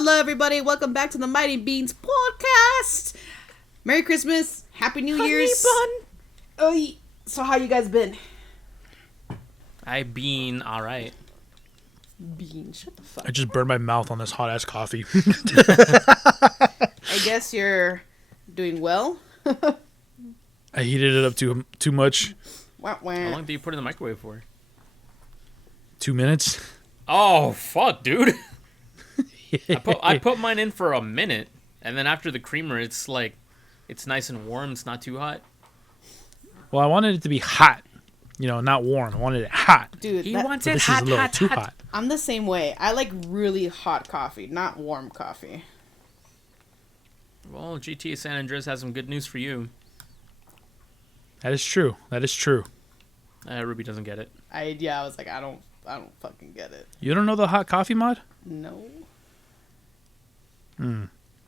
Hello, everybody. Welcome back to the Mighty Beans podcast. Merry Christmas. Happy New Year's. Oh, so how you guys been? I been alright. Bean, shut the fuck I just burned my mouth on this hot ass coffee. I guess you're doing well. I heated it up too much. Wah, wah. How long do you put it in the microwave for? 2 minutes. Oh, fuck, dude. I put mine in for a minute, and then after the creamer, it's nice and warm. It's not too hot. Well, I wanted it to be hot. Not warm. I wanted it hot. Dude, He that- wants But it this hot, is a little hot, too hot. hot. I'm the same way. I like really hot coffee, not warm coffee. Well, GTA San Andreas has some good news for you. That is true. Ruby doesn't get it. I was like, I don't fucking get it. You don't know the hot coffee mod? No.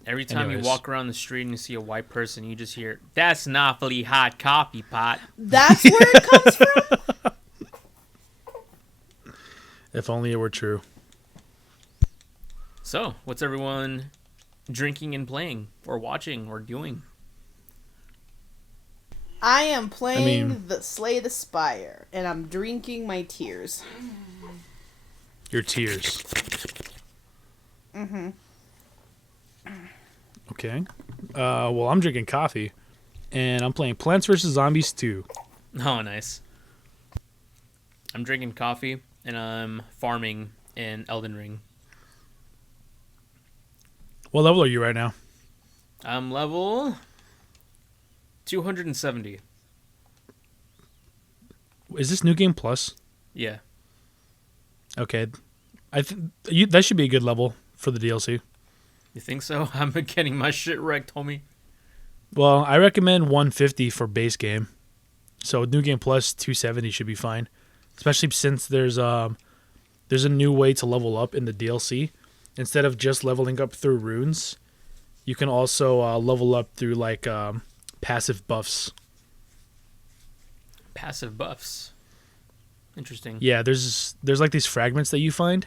Every time Anyways. you walk around the street and you see a white person, you just hear, "That's an awfully hot coffee pot." That's where it comes from? If only it were true. So, what's everyone drinking and playing, or watching, or doing? I am playing mean- the Slay the Spire, and I'm drinking my tears. Your tears. Okay. Well, I'm drinking coffee, and I'm playing Plants vs. Zombies 2. Oh, nice. I'm drinking coffee, and I'm farming in Elden Ring. What level are you right now? I'm level 270. Is this New Game Plus? Yeah. Okay. That should be a good level for the DLC. You think so? I'm getting my shit wrecked, homie. Well, I recommend 150 for base game. So New Game Plus 270 should be fine. Especially since there's a new way to level up in the DLC. Instead of just leveling up through runes, you can also level up through passive buffs. Passive buffs. Interesting. Yeah, there's like these fragments that you find,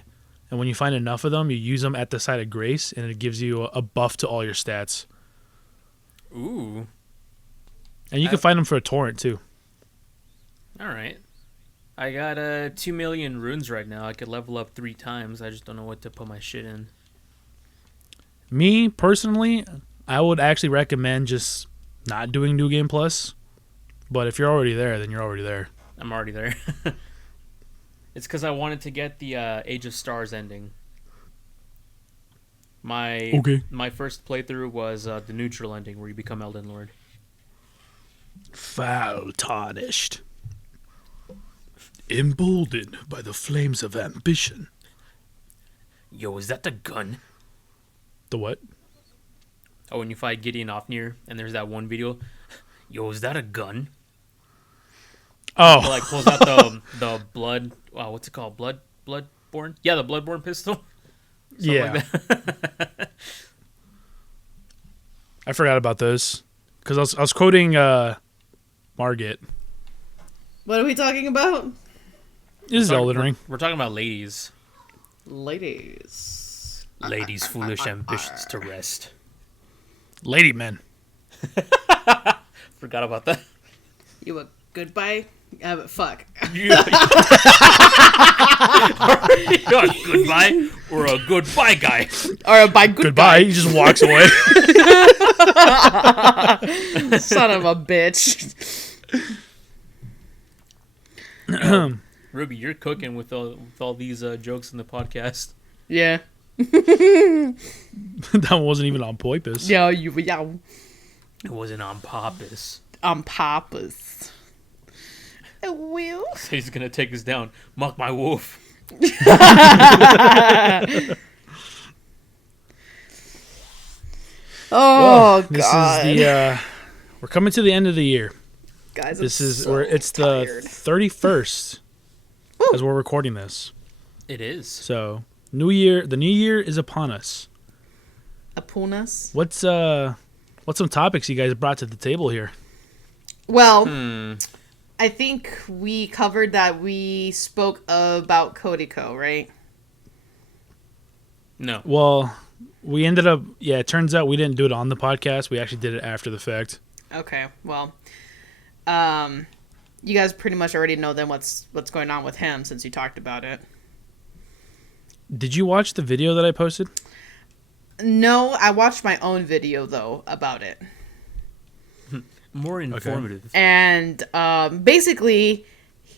and when you find enough of them, you use them at the site of grace, and it gives you a buff to all your stats. Ooh. And you can find them for a torrent too. Alright. I got 2 million runes right now. I could level up 3 times. I just don't know what to put my shit in. Me personally, I would actually recommend just not doing New Game Plus. But if you're already there, then you're already there. I'm already there. It's because I wanted to get the Age of Stars ending. My first playthrough was the neutral ending where you become Elden Lord. Foul tarnished. Emboldened by the flames of ambition. Yo, is that the gun? The what? Oh, when you fight Gideon Ofnir, and there's that one video. Yo, is that a gun? Oh, He, pulls out the blood. What's it called? Bloodborne? Yeah, the Bloodborne pistol. Something yeah. like that. I forgot about those. Because I was quoting Margit. What are we talking about? This is Elden Ring. We're talking about ladies. Ladies. Ladies' foolish ambitions to rest. Lady men. Forgot about that. You a goodbye? But fuck. You a goodbye or a goodbye guy? Or a bye Goodbye. He just walks away. Son of a bitch. Ruby, you're cooking with all these jokes in the podcast. Yeah. That wasn't even on purpose. Yeah. It wasn't on purpose. On purpose. I will. So he's gonna take us down. Mock my wolf. Oh, This God. is the we're coming to the end of the year. Guys, This I'm is so where it's tired. the 31st as we're recording this. It is. So, the new year is upon us. Upon us. What's some topics you guys brought to the table here? Well, Hmm. I think we covered that we spoke about Codico, right? No. Well, We ended up. Yeah, it turns out we didn't do it on the podcast. We actually did it after the fact. Okay, well, you guys pretty much already know then what's going on with him since you talked about it. Did you watch the video that I posted? No, I watched my own video though about it. More informative. And basically,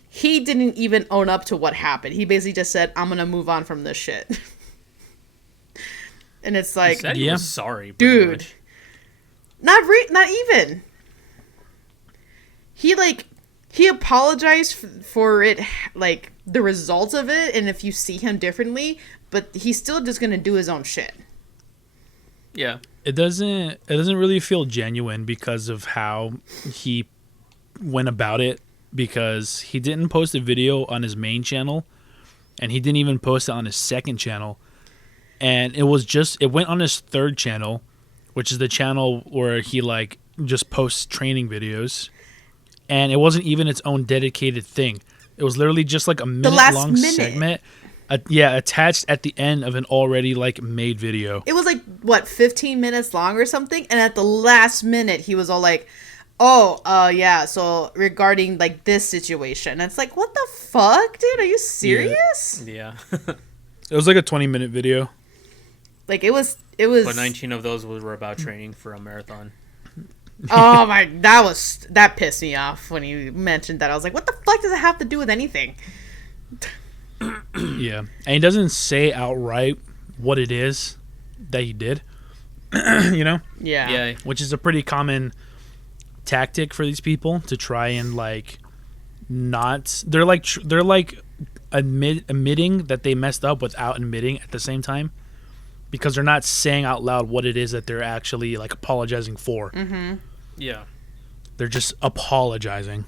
he didn't even own up to what happened. He basically just said, "I'm gonna move on from this shit." And it's like, He said he was sorry, dude, much. not even. He apologized for it, like the results of it, and if you see him differently, but he's still just gonna do his own shit. Yeah. It doesn't really feel genuine because of how he went about it, because he didn't post a video on his main channel and he didn't even post it on his second channel, and it went on his third channel, which is the channel where he like just posts training videos, and it wasn't even its own dedicated thing. It was literally just like a minute-long segment. Attached at the end of an already like made video. It was like what, 15 minutes long or something, and at the last minute he was all like, yeah, so regarding like this situation. And it's like, what the fuck, dude? Are you serious? Yeah. It was like a 20-minute video. Like it was But 19 of those were about training for a marathon. Oh my, that pissed me off when you mentioned that. I was like, what the fuck does it have to do with anything? Yeah, and he doesn't say outright what it is that he did. You know? Yeah. Which is a pretty common tactic for these people to try and like not. They're like admitting that they messed up without admitting at the same time, because they're not saying out loud what it is that they're actually like apologizing for. Mm-hmm. Yeah. They're just apologizing.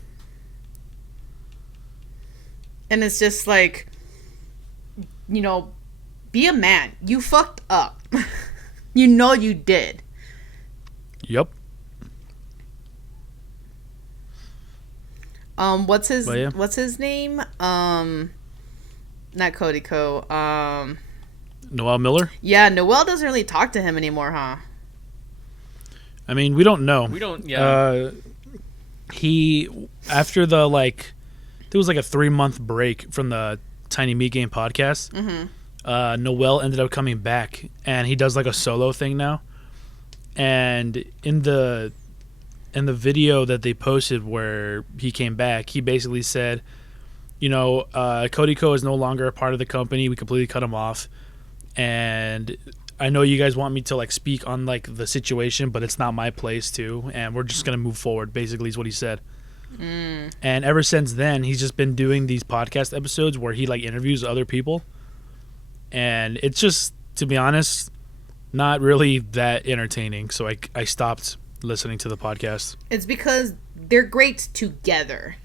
And it's just like, you know, be a man. You fucked up. You know you did. Yep. What's his But yeah. what's his name? Not Cody Co. Noel Miller? Yeah, Noel doesn't really talk to him anymore, huh? I mean, we don't know. We don't, yeah. He, after the, like, there was like a 3-month break from the Tiny Meat Game podcast. Mm-hmm. Noel ended up coming back, and he does like a solo thing now. And in the video that they posted where he came back, he basically said, you know, Cody Co is no longer a part of the company. We completely cut him off. And I know you guys want me to like speak on like the situation, but it's not my place to, and we're just gonna move forward, basically is what he said. And ever since then, he's just been doing these podcast episodes where he like interviews other people, and it's just, to be honest, not really that entertaining. So I stopped listening to the podcast. It's because they're great together.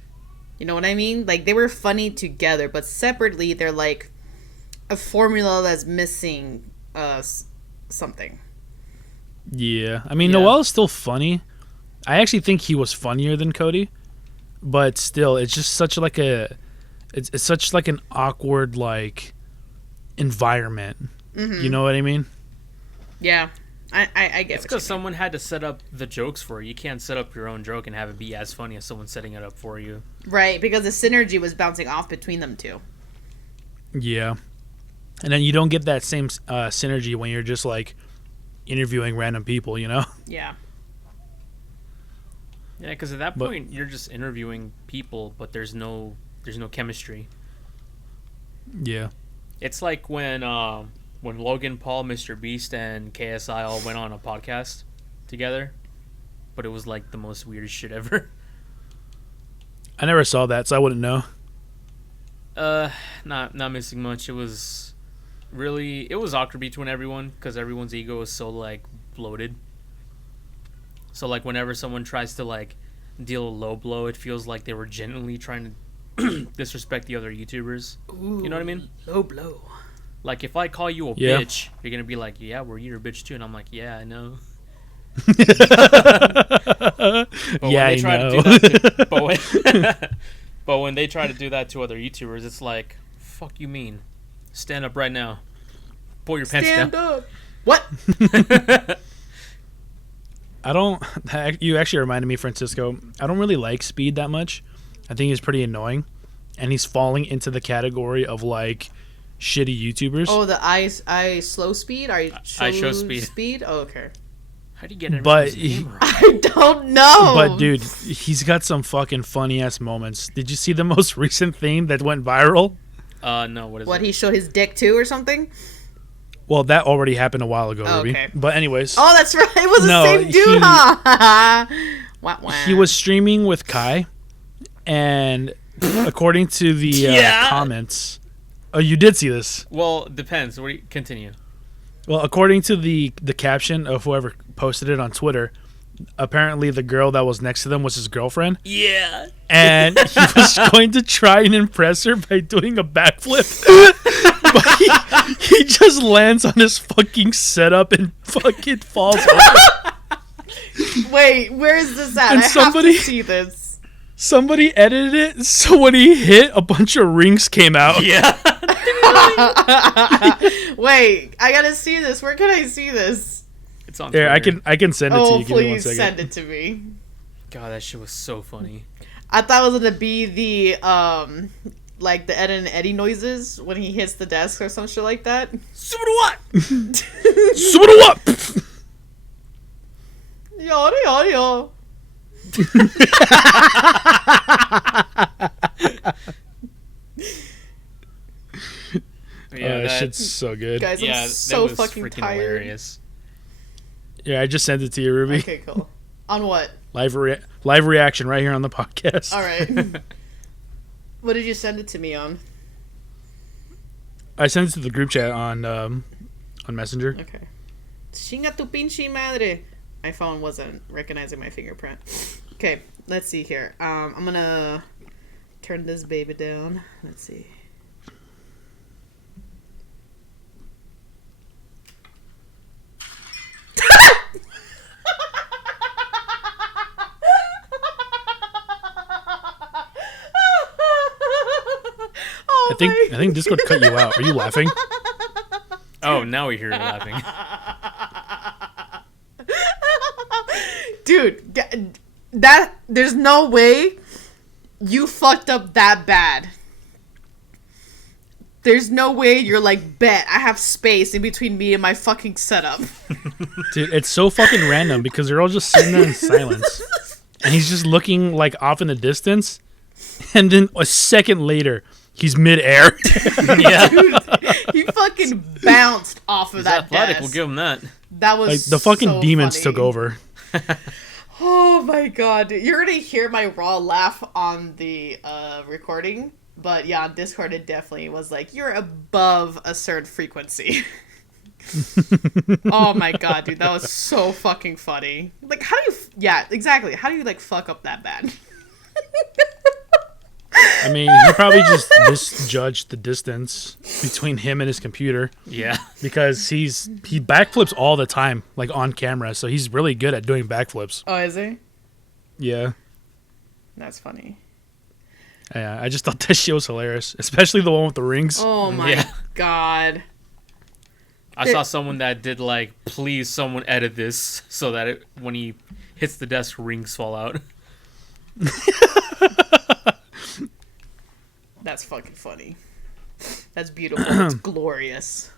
You know what I mean? Like, they were funny together, but separately they're like a formula that's missing something. Yeah, I mean, Yeah. Noel is still funny. I actually think he was funnier than Cody, but still, it's just such like it's such like an awkward like environment. Mm-hmm. You know what I mean? Yeah, I get It's what because someone had to set up the jokes for you. You can't set up your own joke and have it be as funny as someone setting it up for you. right, because the synergy was bouncing off between them two. Yeah, and then you don't get that same synergy when you're just like interviewing random people. You know? Yeah. Yeah, because at that But- point you're just interviewing people, but there's no chemistry. Yeah. It's like when Logan Paul, Mr. Beast, and KSI all went on a podcast together, but it was like the most weirdest shit ever. I never saw that, so I wouldn't know. Not missing much. It was awkward between everyone because everyone's ego is so like bloated. So like whenever someone tries to like deal a low blow, it feels like they were genuinely trying to disrespect the other YouTubers. Ooh, You know what I mean? Low blow. Like if I call you a Yeah. bitch, you're gonna be like, "Yeah, well, you're a bitch too," and I'm like, "Yeah, I know." But Yeah, when they I try know. to do that but when they try to do that to other YouTubers, it's like, "Fuck you mean? Stand up right now. Pull your pants Stand down." up. What? I don't. You actually reminded me, Francisco. I don't really like Speed that much. I think he's pretty annoying, and he's falling into the category of like shitty YouTubers. Oh, the I slow speed. I show speed. Speed. Oh, okay. How do you get But everyone's name right? I don't know. But dude, he's got some fucking funny ass moments. Did you see the most recent thing that went viral? No, what is What, it? he showed his dick too or something? Well, that already happened a while ago, Oh, Ruby. okay. But anyways, Oh, that's right. It was the No, same dude, he- huh? Wah, wah. he was streaming with Kai, and according to the Yeah. comments, oh, you did see this. Well, depends. What do you continue? Well, according to the caption of whoever posted it on Twitter, apparently the girl that was next to them was his girlfriend, Yeah. and he was going to try and impress her by doing a backflip. But he just lands on his fucking setup and fucking falls over. Wait, where is this at? And I somebody- have to see this. Somebody edited it so when he hit, a bunch of rings came out. Yeah. Wait, I gotta see this. Where can I see this? It's on Here, Twitter. I can send it to Oh, you. Give me one please second. send it to me. God, that shit was so funny. I thought it was gonna be the like the Ed and Eddie noises when he hits the desk or some shit like that. Super what? So what? Yo, yo, yo. Yeah, that that, shit's so good. Guys, yeah, I'm so that was fucking freaking tired. hilarious. Yeah, I just sent it to you, Ruby. Okay, cool. On what? Live reaction right here on the podcast. All right. What did you send it to me on? I sent it to the group chat on Messenger. Okay. Chinga tu pinche madre. My phone wasn't recognizing my fingerprint. Okay, let's see here. I'm gonna turn this baby down. Let's see. Oh, I think Discord cut you out. Are you laughing? Oh, now we hear you laughing. Dude, that there's no way you fucked up that bad. There's no way you're like, bet I have space in between me and my fucking setup. Dude, it's so fucking random because they're all just sitting there in silence. And he's just looking like off in the distance. And then a second later, he's midair. Yeah. He fucking bounced off of He's that athletic, desk. we'll give him that. That was Like the fucking so demons funny. took over. Oh my god, dude. You're gonna hear my raw laugh on the recording, but yeah, on Discord it definitely was like, you're above a certain frequency. Oh my god, dude, that was so fucking funny. Like, how do you yeah, exactly, how do you like fuck up that bad? I mean, he probably just misjudged the distance between him and his computer Yeah. because he backflips all the time, like on camera. So he's really good at doing backflips. Oh, is he? Yeah. That's funny. Yeah, I just thought that shit was hilarious, especially the one with the rings. Oh my Yeah. god. I saw someone that did like, please someone edit this so that when he hits the desk, rings fall out. That's fucking funny. That's beautiful. It's glorious.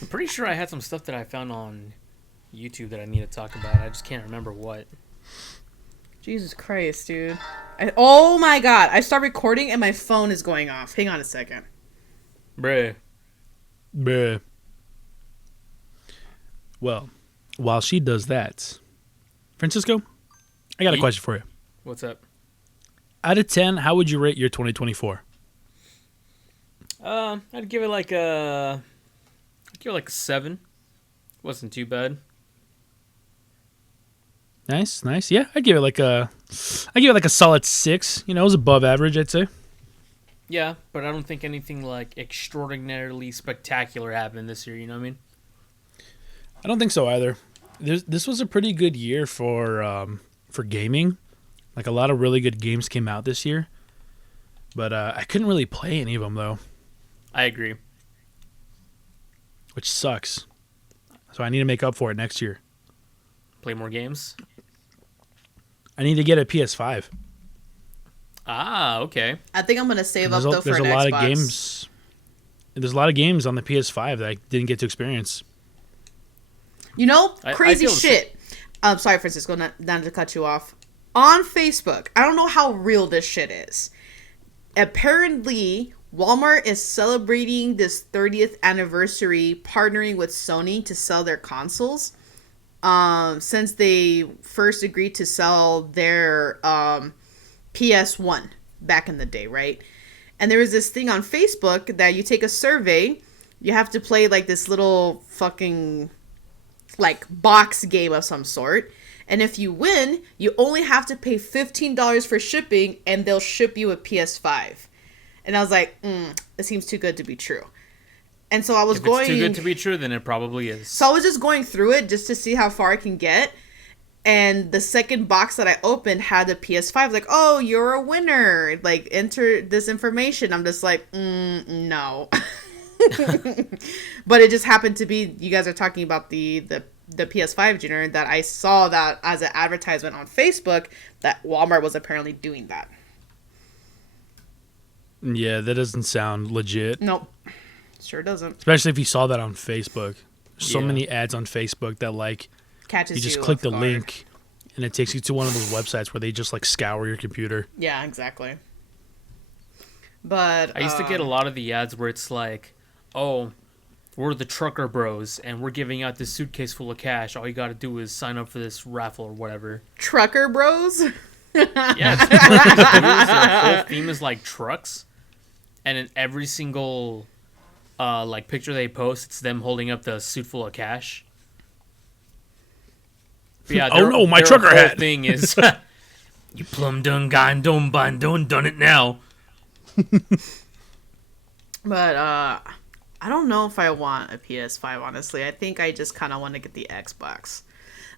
I'm pretty sure I had some stuff that I found on YouTube that I need to talk about. I just can't remember what. Jesus Christ, dude. Oh my god. I start recording and my phone is going off. Hang on a second. Bruh. Bruh. Well, while she does that, Francisco, I got a question for you. What's up? Out of 10, how would you rate your 2024? I'd give it like a 7. Wasn't too bad. Nice, nice. Yeah, I'd give it like a solid 6. You know, it was above average, I'd say. Yeah, but I don't think anything like extraordinarily spectacular happened this year. You know what I mean? I don't think so either. This was a pretty good year for gaming. Like a lot of really good games came out this year, but I couldn't really play any of them though. I agree. which sucks. So I need to make up for it next year. Play more games. I need to get a PS5. Ah, okay. I think I'm gonna save up There's though for a an lot Xbox. of games. There's a lot of games on the PS5 that I didn't get to experience. You know, I crazy feel the shit. Sorry, Francisco, not to cut you off. On Facebook, I don't know how real this shit is. Apparently, Walmart is celebrating this 30th anniversary, partnering with Sony to sell their consoles. Since they first agreed to sell their PS1 back in the day, right? And there was this thing on Facebook that you take a survey, you have to play like this little fucking like box game of some sort. And if you win, you only have to pay $15 for shipping and they'll ship you a PS5. And I was like, it seems too good to be true. And so I was If going... it's too good to be true, then it probably is. So I was just going through it just to see how far I can get. And the second box that I opened had the PS5. I was like, oh, you're a winner. Like, enter this information. I'm just like, no. But it just happened to be, you guys are talking about the PS5 Junior, that I saw that as an advertisement on Facebook that Walmart was apparently doing that. Yeah, that doesn't sound legit. Nope. Sure doesn't. Especially if you saw that on Facebook. There's so Yeah. many ads on Facebook that like Catches you just you click off the guard. link and it takes you to one of those websites where they just like scour your computer. Yeah, exactly. But I used to get a lot of the ads where it's like, oh, we're the trucker bros and we're giving out this suitcase full of cash. All you got to do is sign up for this raffle or whatever. trucker bros. Yeah, it's truckers, dude. Their whole theme is like trucks, and in every single like picture they post, it's them holding up the suit full of cash. But yeah, Oh no, my their trucker whole hat. thing is you plum done guy and don't ban done it now. But I don't know if I want a PS5, honestly. I think I just kind of want to get the Xbox.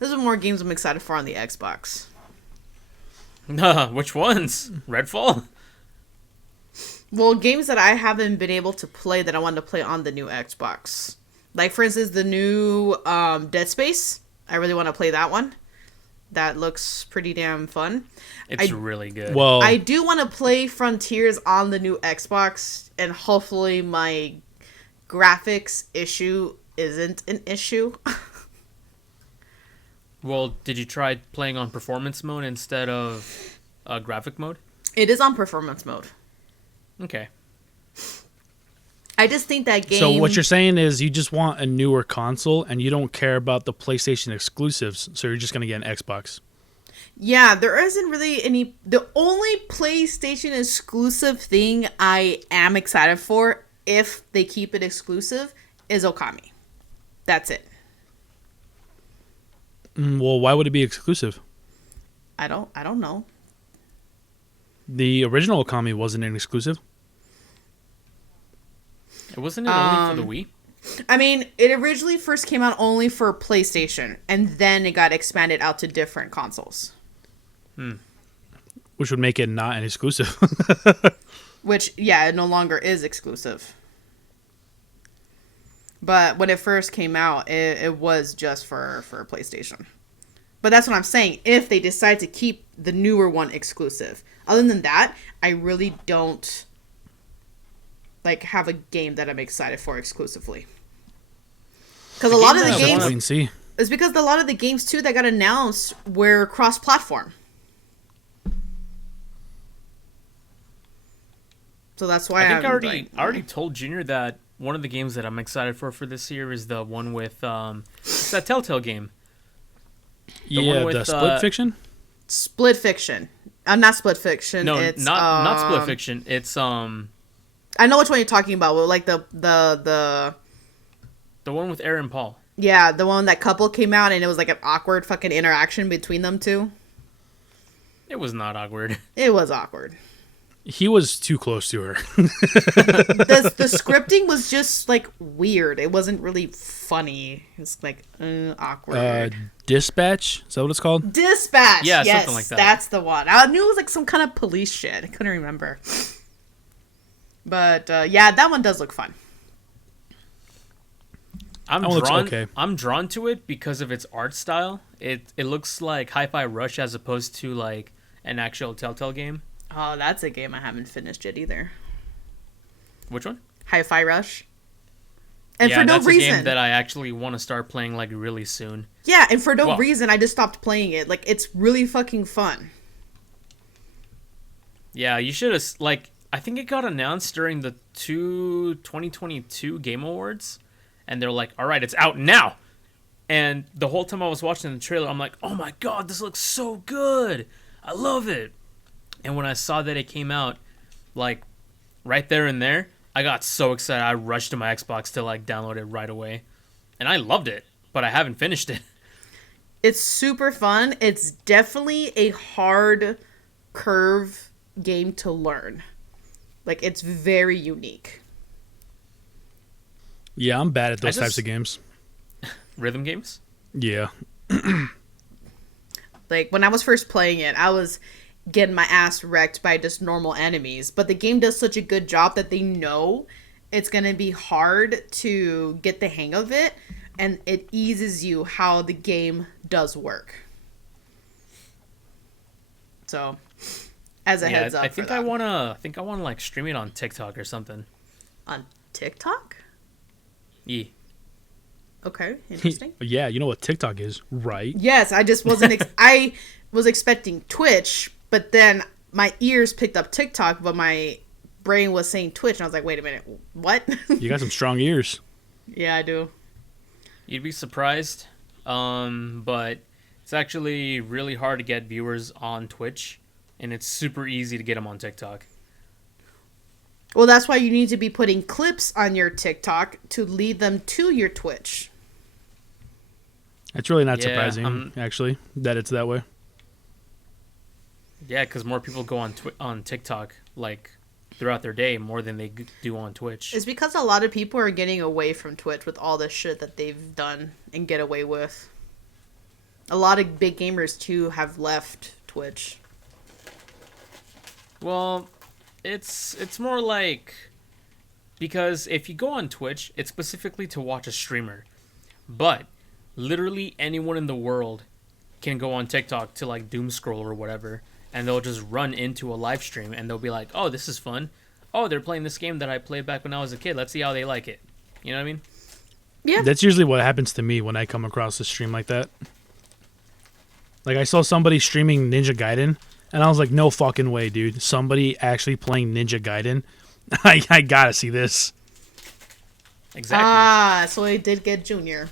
There's more games I'm excited for on the Xbox. Which ones? Redfall? Well, games that I haven't been able to play that I want to play on the new Xbox. Like, for instance, the new Dead Space. I really want to play that one. That looks pretty damn fun. It's really good. Well, I do want to play Frontiers on the new Xbox, and hopefully my graphics issue isn't an issue. Well, did you try playing on performance mode instead of graphic mode? It is on performance mode. Okay. I just think that game... so what you're saying is you just want a newer console and you don't care about the PlayStation exclusives, so you're just going to get an Xbox. Yeah, there isn't really any... The only PlayStation exclusive thing I am excited for, if they keep it exclusive, is Okami. That's it. Well, why would it be exclusive? I don't know. The original Okami wasn't an exclusive. Wasn't it only for the Wii? I mean, it originally first came out only for PlayStation, and then it got expanded out to different consoles. Which would make it not an exclusive. Which, yeah, it no longer is exclusive. But when it first came out, it was just for PlayStation. But that's what I'm saying. If they decide to keep the newer one exclusive. Other than that, I really don't like have a game that I'm excited for exclusively. Because a lot of the Just have to games... wait and see. It's because a lot of the games, too, that got announced were cross-platform. So that's why I think I already like, told Junior that one of the games that I'm excited for this year is the one with it's that Telltale game. Yeah, with, the Split Fiction? Split Fiction. Not Split Fiction. No, it's, not Split Fiction. It's I know which one you're talking about. Well, like the one with Aaron Paul. yeah, the one that couple came out and it was like an awkward fucking interaction between them two. It was not awkward. It was awkward. He was too close to her. The scripting was just like weird. It wasn't really funny. It was like awkward. Dispatch? Is that what it's called? Dispatch. Yeah, yes, something like that. That's the one. I knew it was like some kind of police shit. I couldn't remember. But yeah, that one does look fun. I'm That one looks drawn. okay. I'm drawn to it because of its art style. It looks like Hi-Fi Rush as opposed to like an actual Telltale game. Oh, that's a game I haven't finished yet either. Which one? Hi-Fi Rush. And yeah, for no that's a reason. game that I actually want to start playing like really soon. Yeah, and for no Well- reason, I just stopped playing it. Like, it's really fucking fun. Yeah, you should have like. I think it got announced during the 2022 Game Awards, and they're like, "All right, it's out now." And the whole time I was watching the trailer, I'm like, "Oh my god, this looks so good! I love it!" And when I saw that it came out, like right there and there, I got so excited. I rushed to my Xbox to like download it right away, and I loved it. But I haven't finished it. It's super fun. It's definitely a hard curve game to learn. Like, it's very unique. Yeah, I'm bad at those I types just- of games. Rhythm games. Yeah. Like, when I was first playing it, I was getting my ass wrecked by just normal enemies. But the game does such a good job that they know it's going to be hard to get the hang of it. And it eases you how the game does work. So, as a heads up, I think for I that. wanna. I think I wanna like stream it on TikTok or something. On TikTok? Yeah. Okay, interesting. Yeah, you know what TikTok is, right? Yes, I just wasn't. I was expecting Twitch, but then my ears picked up TikTok, but my brain was saying Twitch, and I was like, "Wait a minute, what?" You got some strong ears. Yeah, I do. You'd be surprised, but it's actually really hard to get viewers on Twitch, and it's super easy to get them on TikTok. Well, that's why you need to be putting clips on your TikTok to lead them to your Twitch. It's really not Yeah, surprising, actually, that it's that way. Yeah, because more people go on TikTok like throughout their day more than they do on Twitch. It's because a lot of people are getting away from Twitch with all the shit that they've done and get away with. A lot of big gamers too have left Twitch. Well, it's more like because if you go on Twitch, it's specifically to watch a streamer, but literally anyone in the world can go on TikTok to like doom scroll or whatever, and they'll just run into a live stream and they'll be like, "Oh, this is fun. Oh, they're playing this game that I played back when I was a kid. Let's see how they like it." You know what I mean? Yeah. That's usually what happens to me when I come across a stream like that. Like, I saw somebody streaming Ninja Gaiden, and I was like, no fucking way, dude. Somebody actually playing Ninja Gaiden? I gotta see this. Exactly. Ah, so it did get Junior.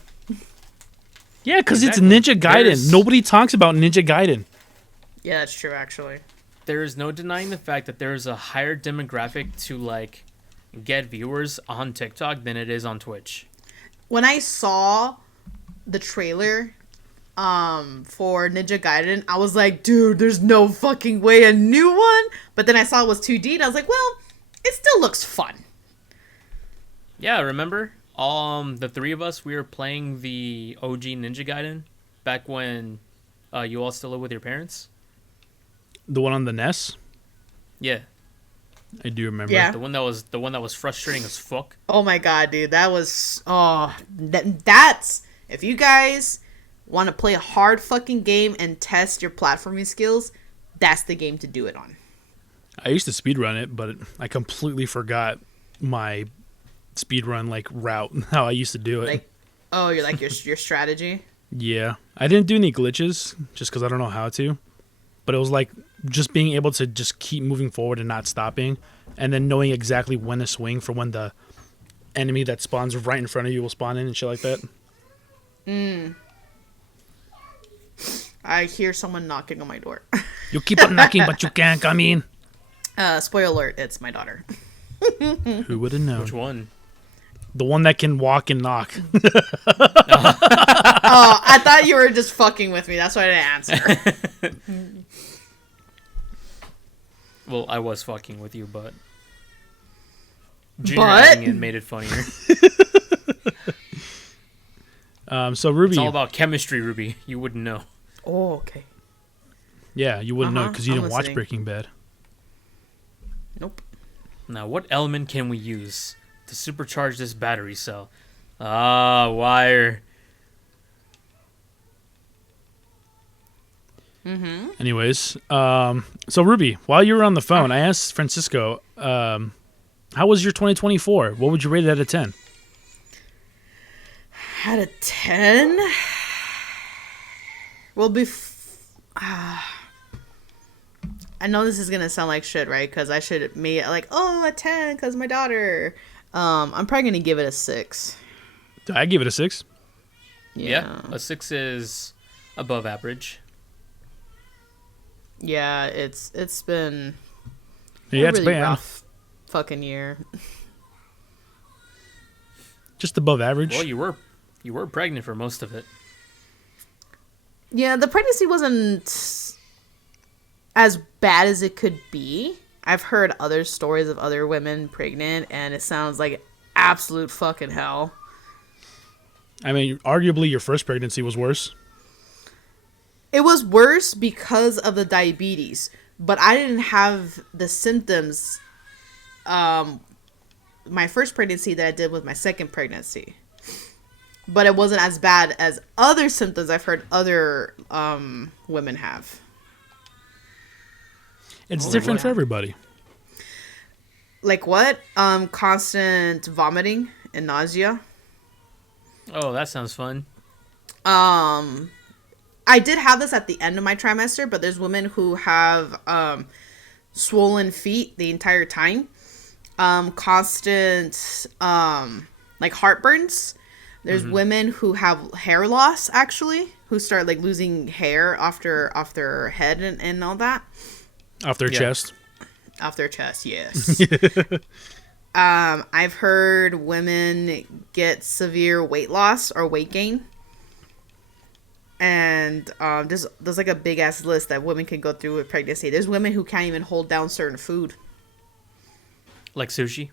Yeah, because Exactly. it's Ninja Gaiden. There's- Nobody talks about Ninja Gaiden. Yeah, that's true, actually. There is no denying the fact that there is a higher demographic to like get viewers on TikTok than it is on Twitch. When I saw the trailer for Ninja Gaiden, I was like, dude, there's no fucking way a new one. But then I saw it was 2D, and I was like, well, it still looks fun. Yeah, remember? The three of us, we were playing the OG Ninja Gaiden back when you all still live with your parents. The one on the NES? Yeah, I do remember. Yeah. the one that was frustrating as fuck. Oh my god, dude, that was that's if you guys want to play a hard fucking game and test your platforming skills, that's the game to do it on. I used to speedrun it, but I completely forgot my speedrun like route, how I used to do it. Like, oh, you're like your strategy. Yeah. I didn't do any glitches just because I don't know how to. But it was like just being able to just keep moving forward and not stopping. And then knowing exactly when to swing for when the enemy that spawns right in front of you will spawn in and shit like that. I hear someone knocking on my door. You keep on knocking, but you can't come in. Spoiler alert, it's my daughter. Who would have known? Which one? The one that can walk and knock. Oh, I thought you were just fucking with me. That's why I didn't answer. Well, I was fucking with you, but But? adding in made it funnier. So Ruby, It's all about chemistry, Ruby. You wouldn't know. Oh, okay. yeah, you wouldn't know Uh-huh, because you I'm didn't watch listening. Breaking Bad. Nope. Now, what element can we use to supercharge this battery cell Ah, Wire. Anyways, so Ruby, while you were on the phone, I asked Francisco, how was your 2024? What would you rate it out of 10? Out of 10? Well, I know this is gonna sound like shit, right? Because I should make like, oh, a 10 because my daughter. I'm probably gonna give it a 6. I give it a 6. Yeah. A 6 is above average. Yeah, it's been Yeah, a it's really bad. rough fucking year. Just above average. Well, you were pregnant for most of it. Yeah, the pregnancy wasn't as bad as it could be. I've heard other stories of other women pregnant, and it sounds like absolute fucking hell. I mean, arguably your first pregnancy was worse. It was worse because of the diabetes, but I didn't have the symptoms my first pregnancy that I did with my second pregnancy. But it wasn't as bad as other symptoms I've heard other women have. It's different for everybody. Like what? Constant vomiting and nausea. Oh, that sounds fun. I did have this at the end of my trimester, but there's women who have swollen feet the entire time. Constant like heartburns. There's women who have hair loss, actually, who start like losing hair off their head and all that. Off their chest. Off their chest, yes. I've heard women get severe weight loss or weight gain. And there's like a big ass list that women can go through with pregnancy. There's women who can't even hold down certain food. Like sushi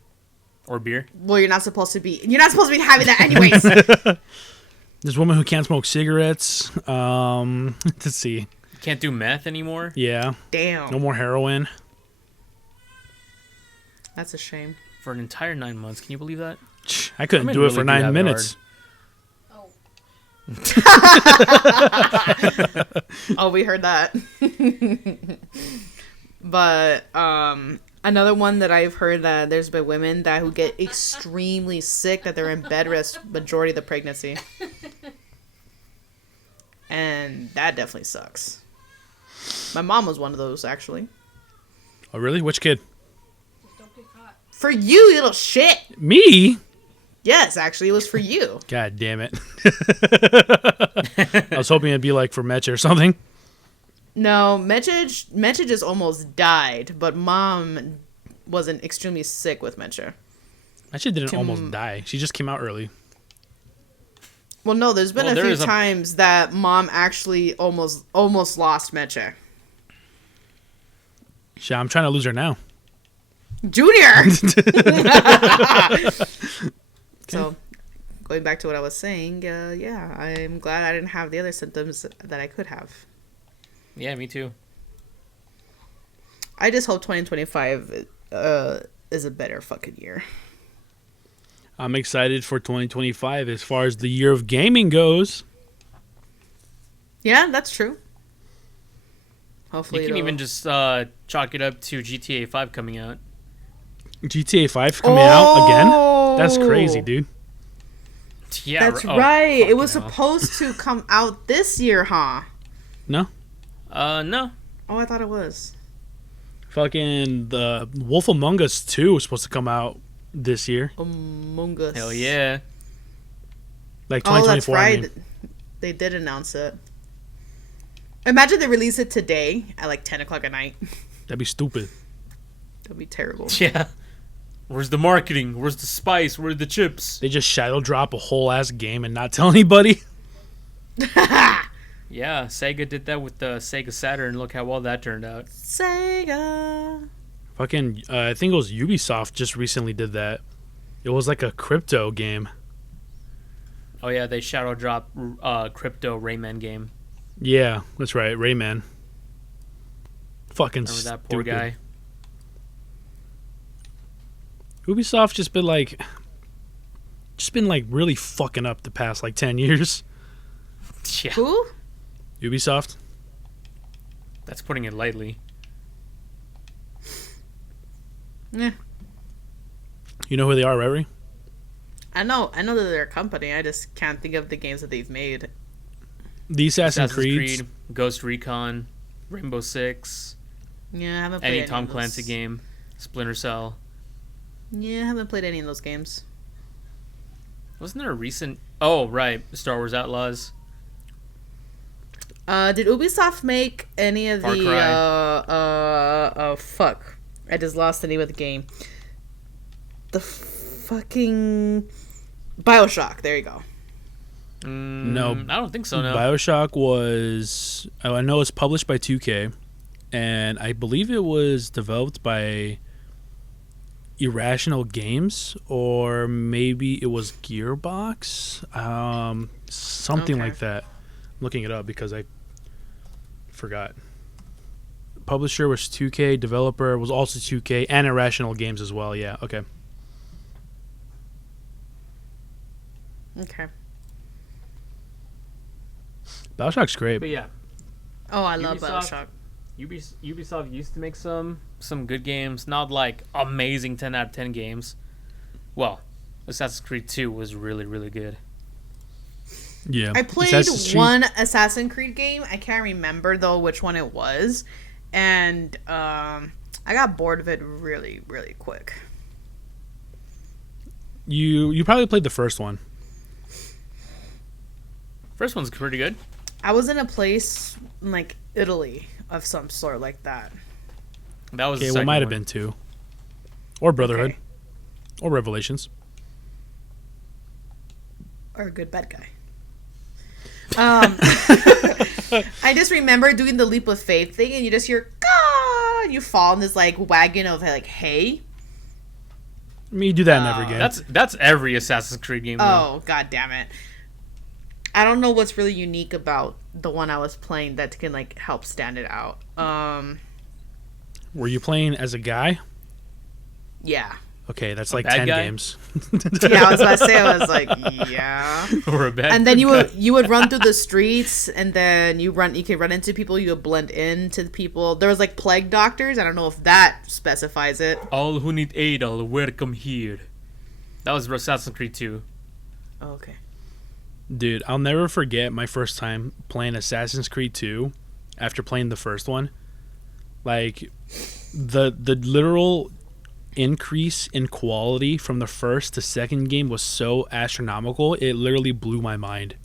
or beer. Well, you're not supposed to be having that anyways. There's women who can't smoke cigarettes. Let's see. Can't do meth anymore. Yeah. Damn. No more heroin. That's a shame. For an entire 9 months. Can you believe that? I couldn't Women do it really for do 9 have it minutes. Oh, we heard that. But another one that I've heard that there's been women who get extremely sick that they're in bed rest majority of the pregnancy. And that definitely sucks. My mom was one of those, actually. Oh, really? Which kid? For you, you little shit. Me? Yes, actually, it was for you. God damn it. I was hoping it'd be like for Metch or something. No, Mecha just almost died, but mom wasn't extremely sick with Mecha. Metch didn't almost die. She just came out early. Well, no, there's been a there few is a- times that mom actually almost lost Mecha. Shit, I'm trying to lose her now. Junior! So, going back to what I was saying, yeah, I'm glad I didn't have the other symptoms that I could have. Yeah, me too. I just hope 2025 is a better fucking year. I'm excited for 2025 as far as the year of gaming goes. Yeah, that's true. You Hopefully can even just chalk it up to GTA 5 coming out. GTA 5 coming out again? That's crazy, dude. Yeah, That's right. It was fucking hell. supposed to come out this year, huh? No? No. Oh, I thought it was. Fucking the Wolf Among Us 2 was supposed to come out this year. Among Us. Hell yeah. Like Oh, that's 2024. I right. mean. They did announce it. Imagine they release it today at like 10 o'clock at night. That'd be stupid. That'd be terrible. Yeah. Where's the marketing? Where's the spice? Where are the chips? They just shadow drop a whole ass game and not tell anybody. Yeah, Sega did that with the Sega Saturn. Look how well that turned out. Sega. Fucking, I think it was Ubisoft just recently did that. It was like a crypto game. Oh yeah, they shadow drop crypto Rayman game. Yeah, that's right, Rayman. Fucking Remember that poor stupid. guy? Ubisoft just been like just been like really fucking up the past like 10 years. Yeah, Who? Ubisoft. that's putting it lightly. Yeah. You know who they are, Reverie? I know that they're a company. I just can't think of the games that they've made. The Assassin's Creed, Creed. Ghost Recon, Rainbow Six, Yeah, I haven't played any Tom of Clancy those. game, Splinter Cell. Yeah, I haven't played any of those games. Wasn't there a recent? Oh, right, Star Wars Outlaws. Did Ubisoft make any of Far the Cry. fuck. I just lost the name of the game. The fucking BioShock. There you go. No, I don't think so. No, BioShock was. I know it's published by 2K, and I believe it was developed by Irrational Games, or maybe it was Gearbox. Something Okay. like that. I'm looking it up because I forgot. Publisher was 2K, developer was also 2K, and Irrational Games as well. Yeah, okay. Okay. BioShock's great. but yeah, Oh, I love Ubisoft. BioShock. Ubisoft used to make some good games, not like amazing 10 out of 10 games. Well, Assassin's Creed 2 was really, really good. Yeah, I played Assassin's Creed- one Assassin's Creed game. I can't remember though which one it was, and I got bored of it really, really quick. You probably played the first one. First one's pretty good. I was in a place in like Italy of some sort like that. That was Okay, the well, second might have one. been two, or Brotherhood, Okay. or Revelations. Or a good bad guy. I just remember doing the leap of faith thing, and you just hear "Gah!" and you fall in this like wagon of like hay. I mean, you do that in every game. That's every Assassin's Creed game. Though. Oh, god damn it. I don't know what's really unique about the one I was playing that can like help stand it out. Were you playing as a guy? Yeah. Okay, that's like bad 10 guy? games. Yeah, I was about to say, I was like, yeah. or a bad. And then guy. you would run through the streets, and then you could run into people, you would blend into the people. There was like plague doctors. I don't know if that specifies it. All who need aid, all welcome here. That was Assassin's Creed 2. Oh, okay. Dude, I'll never forget my first time playing Assassin's Creed 2 after playing the first one. Like, the literal increase in quality from the first to second game was so astronomical, it literally blew my mind.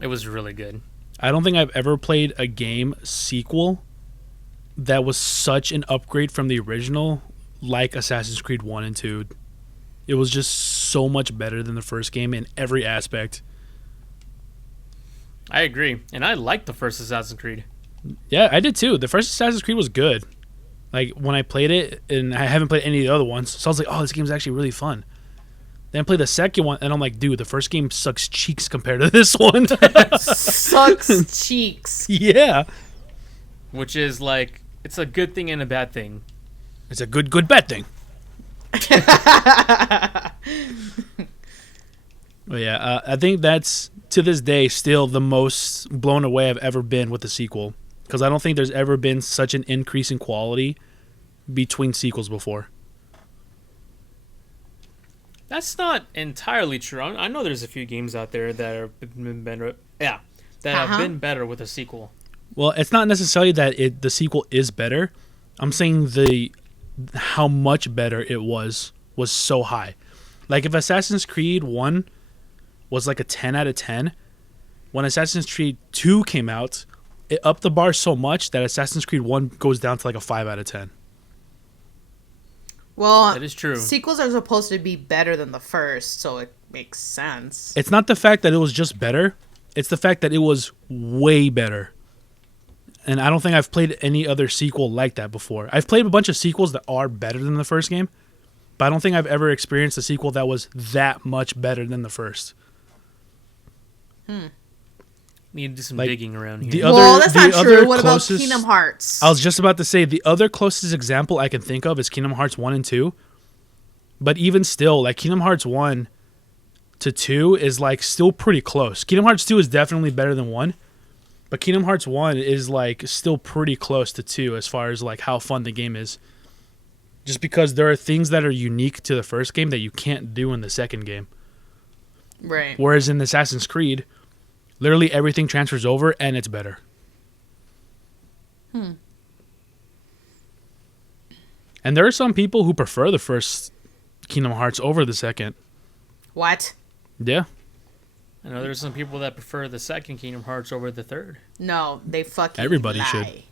It was really good. I don't think I've ever played a game sequel that was such an upgrade from the original like Assassin's Creed 1 and 2. It was just so much better than the first game in every aspect. I agree, and I liked the first Assassin's Creed. Yeah, I did too. The first Assassin's Creed was good. Like, when I played it, and I haven't played any of the other ones, so I was like, oh, this game's actually really fun. Then I played the second one, and I'm like, dude, the first game sucks cheeks compared to this one. Sucks cheeks. Yeah. Which is like, it's a good thing and a bad thing. It's a good, bad thing. But yeah, I think that's, to this day, still the most blown away I've ever been with the sequel. Because I don't think there's ever been such an increase in quality between sequels before. That's not entirely true. I know there's a few games out there that have been better. Yeah, that have been better with a sequel. Well, it's not necessarily that the sequel is better. I'm saying how much better it was so high. Like, if Assassin's Creed 1 was like a 10 out of 10, when Assassin's Creed 2 came out, it upped the bar so much that Assassin's Creed 1 goes down to like a 5 out of 10. Well, That is true. sequels are supposed to be better than the first, so it makes sense. It's not the fact that it was just better, it's the fact that it was way better. And I don't think I've played any other sequel like that before. I've played a bunch of sequels that are better than the first game, but I don't think I've ever experienced a sequel that was that much better than the first. Need to do some Like, digging around here. the Well, other- that's not other true. What about closest- Kingdom Hearts? I was just about to say the other closest example I can think of is Kingdom Hearts 1 and 2. But even still, like, Kingdom Hearts 1 to 2 is like still pretty close. Kingdom Hearts 2 is definitely better than 1, but Kingdom Hearts 1 is like still pretty close to 2 as far as like how fun the game is. Just because there are things that are unique to the first game that you can't do in the second game. Right. Whereas in Assassin's Creed, literally everything transfers over and it's better. And there are some people who prefer the first Kingdom Hearts over the second. What? Yeah. I know there's some people that prefer the second Kingdom Hearts over the third. No, they fucking Everybody lie.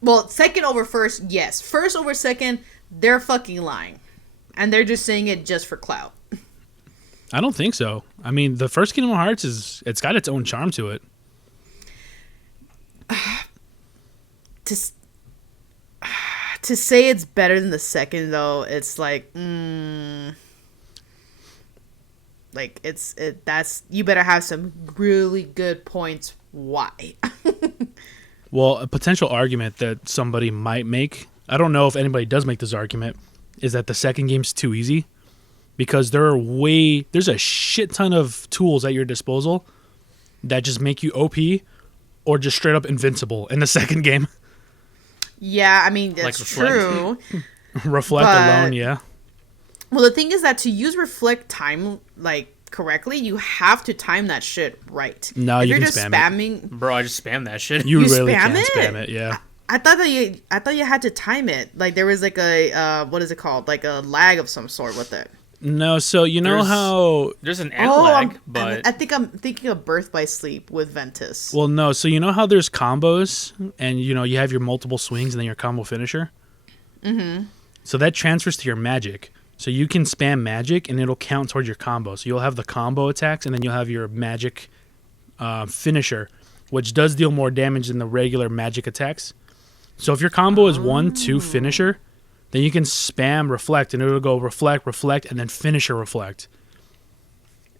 Well, second over first, yes. First over second, they're fucking lying. And they're just saying it just for clout. I don't think so. I mean, the first Kingdom Hearts it's got its own charm to it. To say it's better than the second, though, it's like, like that's you better have some really good points. Why? Well, a potential argument that somebody might make, I don't know if anybody does make this argument, is that the second game's too easy because there's a shit ton of tools at your disposal that just make you OP or just straight up invincible in the second game. Yeah, I mean that's Like Reflect. true. Reflect alone, yeah. Well, the thing is that to use reflect time like correctly, you have to time that shit right. No, if you you're can just spam spamming, Bro, I just spammed that shit. You You really spam can it? spam it, yeah. I thought you had to time it. Like there was like a what is it called? Like a lag of some sort with it. No, so you know There's- how... There's an end lag, but I think I'm thinking of Birth by Sleep with Ventus. Well, no, so you know how there's combos and, you know, you have your multiple swings and then your combo finisher? Mm-hmm. So that transfers to your magic. So you can spam magic and it'll count towards your combo. So you'll have the combo attacks and then you'll have your magic finisher, which does deal more damage than the regular magic attacks. So if your combo is 1-2 finisher, then you can spam reflect and it'll go reflect, and then finisher reflect.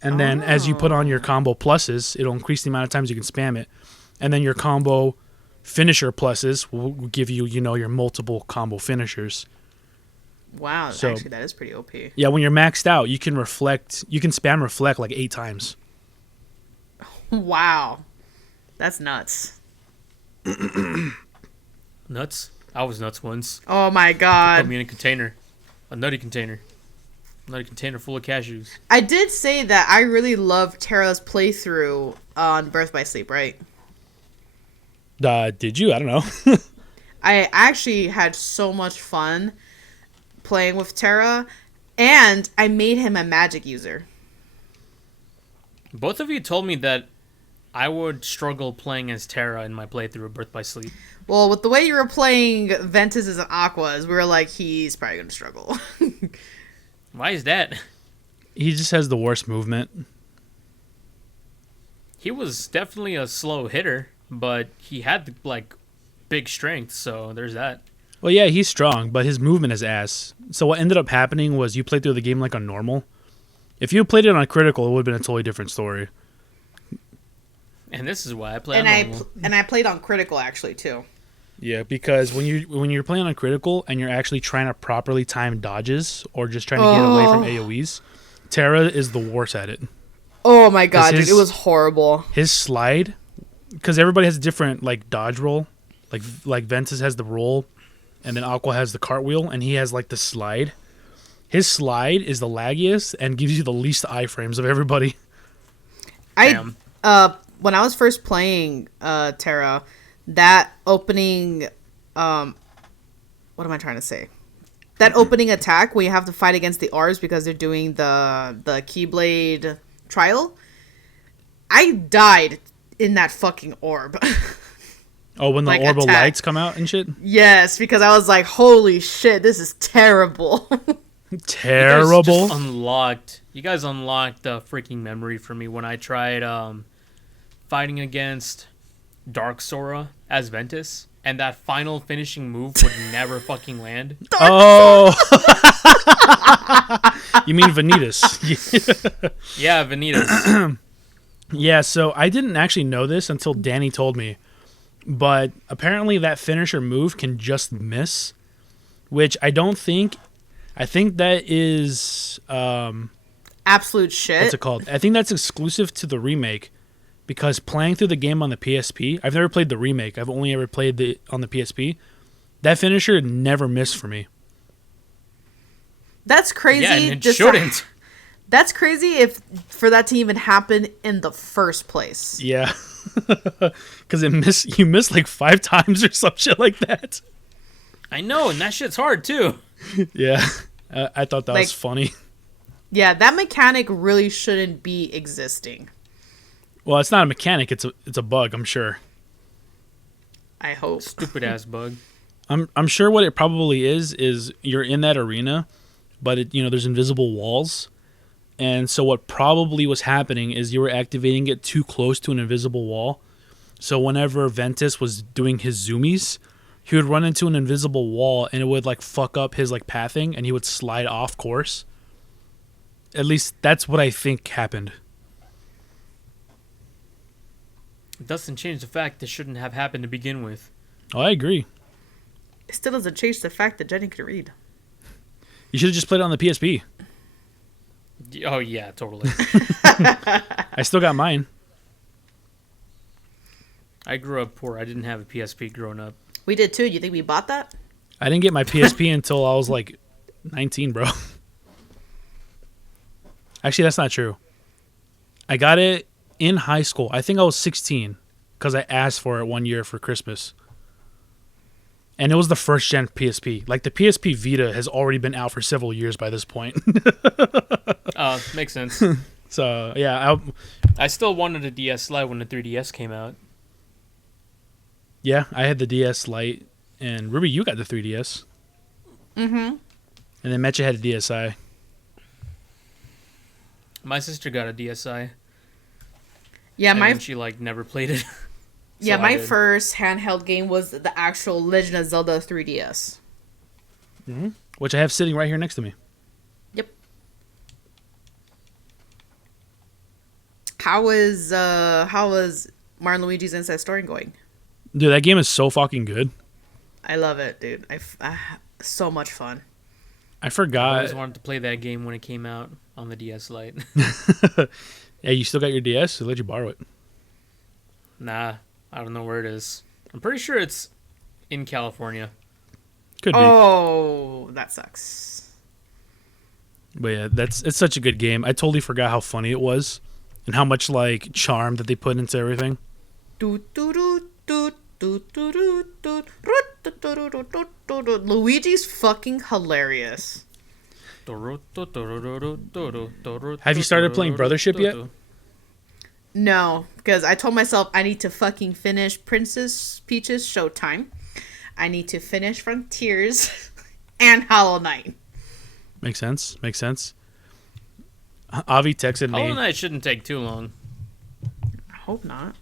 And then as you put on your combo pluses, it'll increase the amount of times you can spam it. And then your combo finisher pluses will give you, you know, your multiple combo finishers. Wow, So- actually that is pretty OP. Yeah, when you're maxed out, you can spam reflect like 8 times. Wow, that's nuts. nuts. I was nuts once. Oh my Put god. me in a container. A nutty container. A nutty container full of cashews. I did say that I really loved Tara's playthrough on Birth by Sleep, right? Did you? I don't know. I actually had so much fun playing with Tara, and I made him a magic user. Both of you told me that I would struggle playing as Terra in my playthrough of Birth by Sleep. Well, with the way you were playing Ventus as an Aquas, we were like, he's probably going to struggle. Why is that? He just has the worst movement. He was definitely a slow hitter, but he had like big strength, so there's that. Well, yeah, he's strong, but his movement is ass. So what ended up happening was you played through the game like on normal. If you played it on critical, it would have been a totally different story. And this is why I play and on I normal. and I played on critical actually too. Yeah, because when you're playing on critical and you're actually trying to properly time dodges or just trying to get away from AoEs, Terra is the worst at it. Oh my god, his- dude, it was horrible. His slide, because everybody has a different like dodge roll. Like Ventus has the roll, and then Aqua has the cartwheel, and he has like the slide. His slide is the laggiest and gives you the least iframes of everybody. Damn. When I was first playing Terra, that opening what am I trying to say? That opening attack where you have to fight against the R's because they're doing the Keyblade trial. I died in that fucking orb. Oh, when the Like orbital attack. lights come out and shit? Yes, because I was like, holy shit, this is terrible. Terrible. You guys unlocked the freaking memory for me when I tried fighting against Dark Sora as Ventus, and that final finishing move would never fucking land. Oh! You mean Vanitas. Yeah, Vanitas. Yeah, so I didn't actually know this until Danny told me. But apparently that finisher move can just miss, which I don't think. I think that is absolute shit. What's it called? I think that's exclusive to the remake, because playing through the game on the PSP, I've never played the remake. I've only ever played on the PSP. That finisher never missed for me. That's crazy. Yeah, and it just shouldn't. That's crazy if for that to even happen in the first place. Yeah, because you miss like 5 times or some shit like that. I know, and that shit's hard too. Yeah, I thought that Like- was funny. Yeah, that mechanic really shouldn't be existing. Well, it's not a mechanic; it's a bug. I'm sure. I hope. Stupid ass bug. I'm sure what it probably is you're in that arena, but there's invisible walls, and so what probably was happening is you were activating it too close to an invisible wall. So whenever Ventus was doing his zoomies, he would run into an invisible wall, and it would like fuck up his like pathing, and he would slide off course. At least that's what I think happened. It doesn't change the fact this shouldn't have happened to begin with. Oh, I agree. It still doesn't change the fact that Jenny could read. You should have just played it on the PSP. Oh yeah, totally. I still got mine. I grew up poor. I didn't have a PSP growing up. We did too. You think we bought that? I didn't get my PSP until I was like 19, bro. Actually, that's not true. I got it in high school. I think I was 16 because I asked for it one year for Christmas. And it was the first gen PSP. Like the PSP Vita has already been out for several years by this point. Oh, makes sense. So, yeah. I still wanted a DS Lite when the 3DS came out. I had the DS Lite. And Ruby, you got the 3DS. Mm-hmm. And then Metcha had a DSi. My sister got a DSi. Yeah, And my then she never played it. yeah, So I my did. first handheld game was the actual Legend of Zelda 3DS. Which I have sitting right here next to me. Yep. How was Mario and Luigi's Inside Story going? Dude, that game is so fucking good. I love it, dude. So much fun. I I forgot. always wanted to play that game when it came out on the DS Lite. Yeah, you still got your DS? So let you borrow it. Nah, I don't know where it is. I'm pretty sure it's in California. Could be. Oh, that sucks. But yeah, it's such a good game. I totally forgot how funny it was and how much like charm that they put into everything. Luigi's fucking hilarious. Have you started playing Brothership yet? No, because I told myself I need to fucking finish Princess Peach's Showtime. I need to finish Frontiers and Hollow Knight. Makes sense. Makes sense. Avi texted Hollow me. Knight shouldn't take too long. I hope not.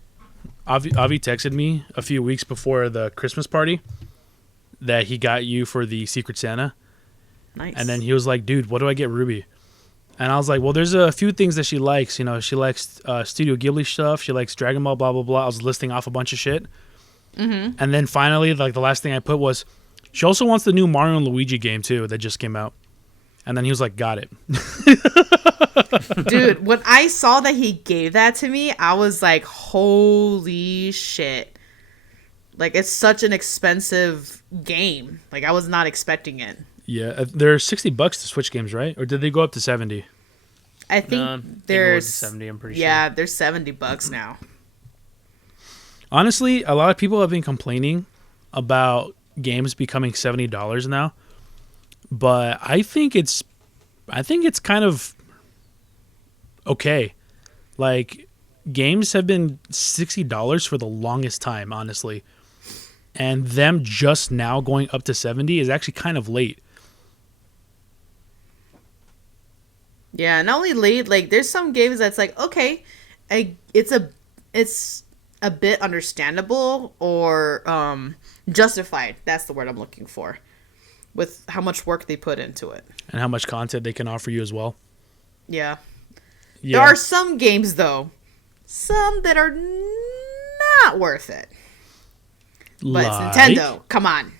Avi texted me a few weeks before the Christmas party that he got you for the Secret Santa. Nice. And then he was like, dude, what do I get Ruby? And I was like, well, there's a few things that she likes. You know, she likes Studio Ghibli stuff. She likes Dragon Ball, blah, blah, blah. I was listing off a bunch of shit. Mm-hmm. And then finally, like the last thing I put was, she also wants the new Mario and Luigi game, too, that just came out. And then he was like, got it. Dude, when I saw that he gave that to me, I was like, holy shit. Like, it's such an expensive game. Like, I was not expecting it. Yeah, they're $60 to Switch games, right? Or did they go up to 70? I think They go up to there's 70, I'm pretty yeah, there's $70 now. Honestly, a lot of people have been complaining about games becoming $70 now. But I think it's kind of okay. Like, games have been $60 for the longest time, honestly. And them just now going up to 70 is actually kind of late. Yeah, not only late, like there's some games that's like, okay, it's a bit understandable or justified. That's the word I'm looking for. With how much work they put into it. And how much content they can offer you as well. Yeah. Yeah. There are some games though, some that are not worth it. But it's Nintendo. Come on.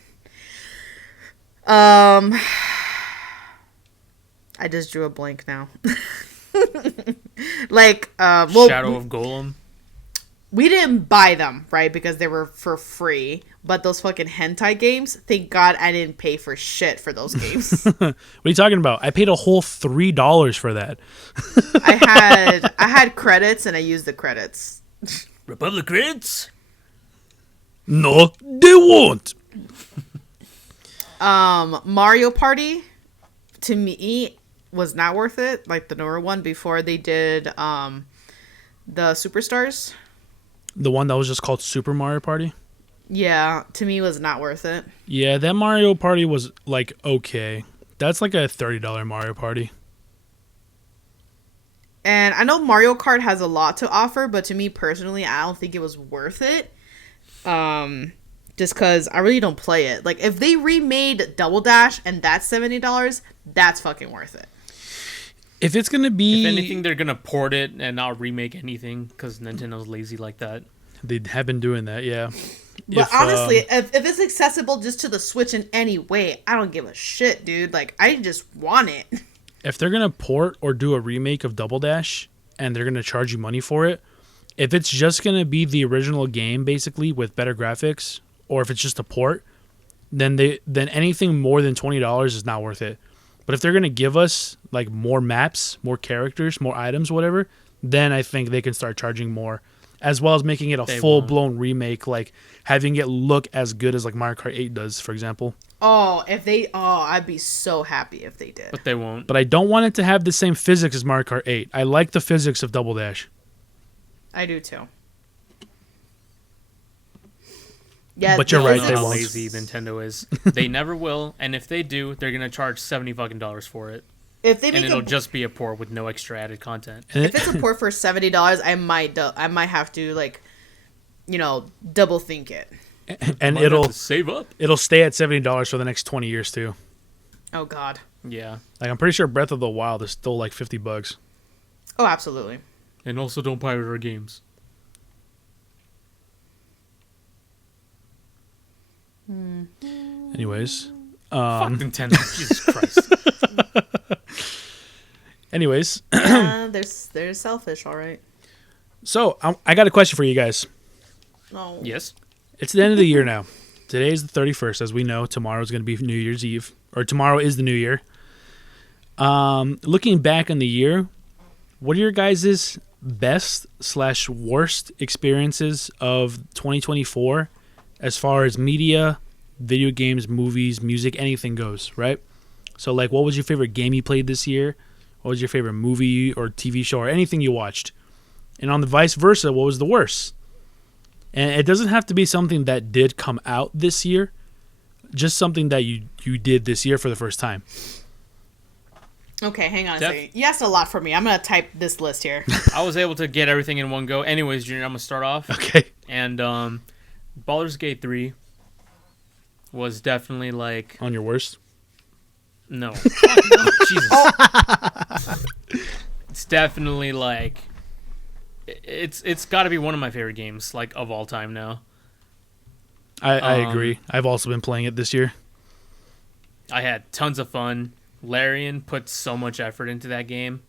I just drew a blank now. Like, well, Shadow of Golem. we didn't buy them, right? Because they were for free. But those fucking hentai games, thank God I didn't pay for shit for those games. What are you talking about? I paid a whole $3 for that. I had credits and I used the credits. Republic Crits. No, they won't. Mario Party, to me, was not worth it. Like the newer one before they did the Superstars. The one that was just called Super Mario Party? Yeah, to me was not worth it. Yeah, that Mario Party was like okay. That's like a $30 Mario Party. And I know Mario Kart has a lot to offer, but to me personally, I don't think it was worth it. Just because I really don't play it. Like, if they remade Double Dash and that's $70, that's fucking worth it. If it's going to be... If anything, they're going to port it and not remake anything because Nintendo's lazy like that. They have been doing that, yeah. But honestly, if it's accessible just to the Switch in any way, I don't give a shit, dude. Like, I just want it. If they're going to port or do a remake of Double Dash and they're going to charge you money for it, if it's just going to be the original game, basically, with better graphics, or if it's just a port, then anything more than $20 is not worth it. But if they're going to give us like more maps, more characters, more items, whatever, then I think they can start charging more, as well as making it a full-blown remake, like having it look as good as like Mario Kart 8 does, for example. I'd be so happy if they did. But they won't. But I don't want it to have the same physics as Mario Kart 8. I like the physics of Double Dash. I do too. Yeah, but you're right. They They know how won't. lazy Nintendo is. They never will, and if they do, they're gonna charge $70 fucking for it, If they and make it'll just be a port with no extra added content. if it's a port for $70, I might have to like, double think it. And Might have it'll to save up. stay at $70 for the next 20 years too. Oh God. Yeah, Like I'm pretty sure Breath of the Wild is still like $50. Oh, absolutely. and also don't pirate our games. Anyways, Fuck Nintendo, Jesus Christ. anyways, They're selfish, all right. so I got a question for you guys. No. Yes. It's the end of the year now. Today is the 31st, as we know. Tomorrow is going to be New Year's Eve, or tomorrow is the New Year. Looking back on the year, what are your guys' best/worst experiences of 2024 as far as media, video games, movies, music, anything goes, right? So, like, what was your favorite game you played this year? What was your favorite movie or TV show or anything you watched? And on the vice versa, what was the worst? And it doesn't have to be something that did come out this year, just something that you did this year for the first time. Okay, hang on a second. You asked a lot for me. I'm gonna type this list here. I was able to get everything in one go. Anyways, Junior, I'm gonna start off. Okay. And Baldur's Gate 3 was definitely like On your worst? no. Jesus. It's definitely like it's got to be one of my favorite games like of all time now. I agree. I've also been playing it this year. I had tons of fun. Larian put so much effort into that game,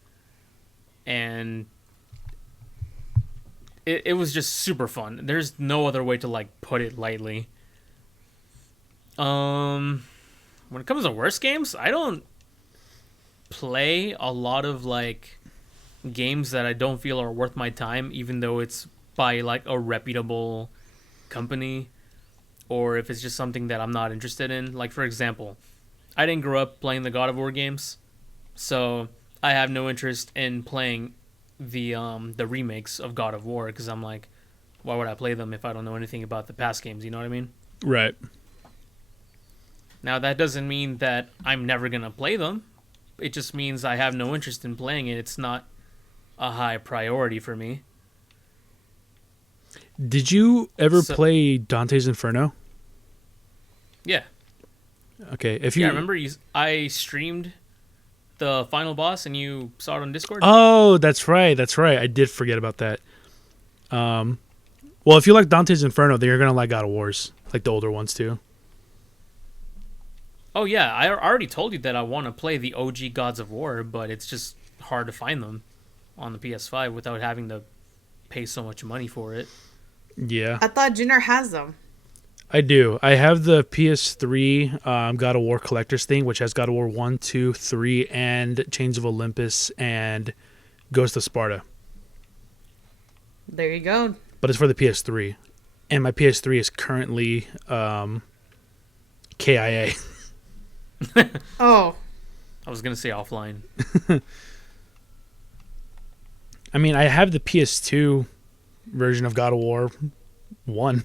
and it was just super fun. There's no other way to like put it lightly. When it comes to worst games, I don't play a lot of like games that I don't feel are worth my time, even though it's by like a reputable company, or if it's just something that I'm not interested in. Like, for example, I didn't grow up playing the God of War games, so I have no interest in playing the remakes of God of War, because I'm like, why would I play them if I don't know anything about the past games? You know what I mean? Right. Now, that doesn't mean that I'm never going to play them. It just means I have no interest in playing it. It's not a high priority for me. Did you ever play Dante's Inferno? Yeah. Okay. If you remember I streamed the final boss and you saw it on Discord? Oh, that's right. That's right. I did forget about that. Well, if you like Dante's Inferno, then you're going to like God of Wars, like the older ones too. Oh, yeah. I already told you that I want to play the OG Gods of War, but it's just hard to find them. on the PS5 without having to pay so much money for it. Yeah, I thought Junior has them. I do. I have the PS3 God of War Collector's thing, which has God of War 1, 2, 3, and Chains of Olympus and Ghost of Sparta. There you go. But it's for the PS3. And my PS3 is currently KIA. Oh, I was gonna say offline. I mean, I have the PS2 version of God of War 1.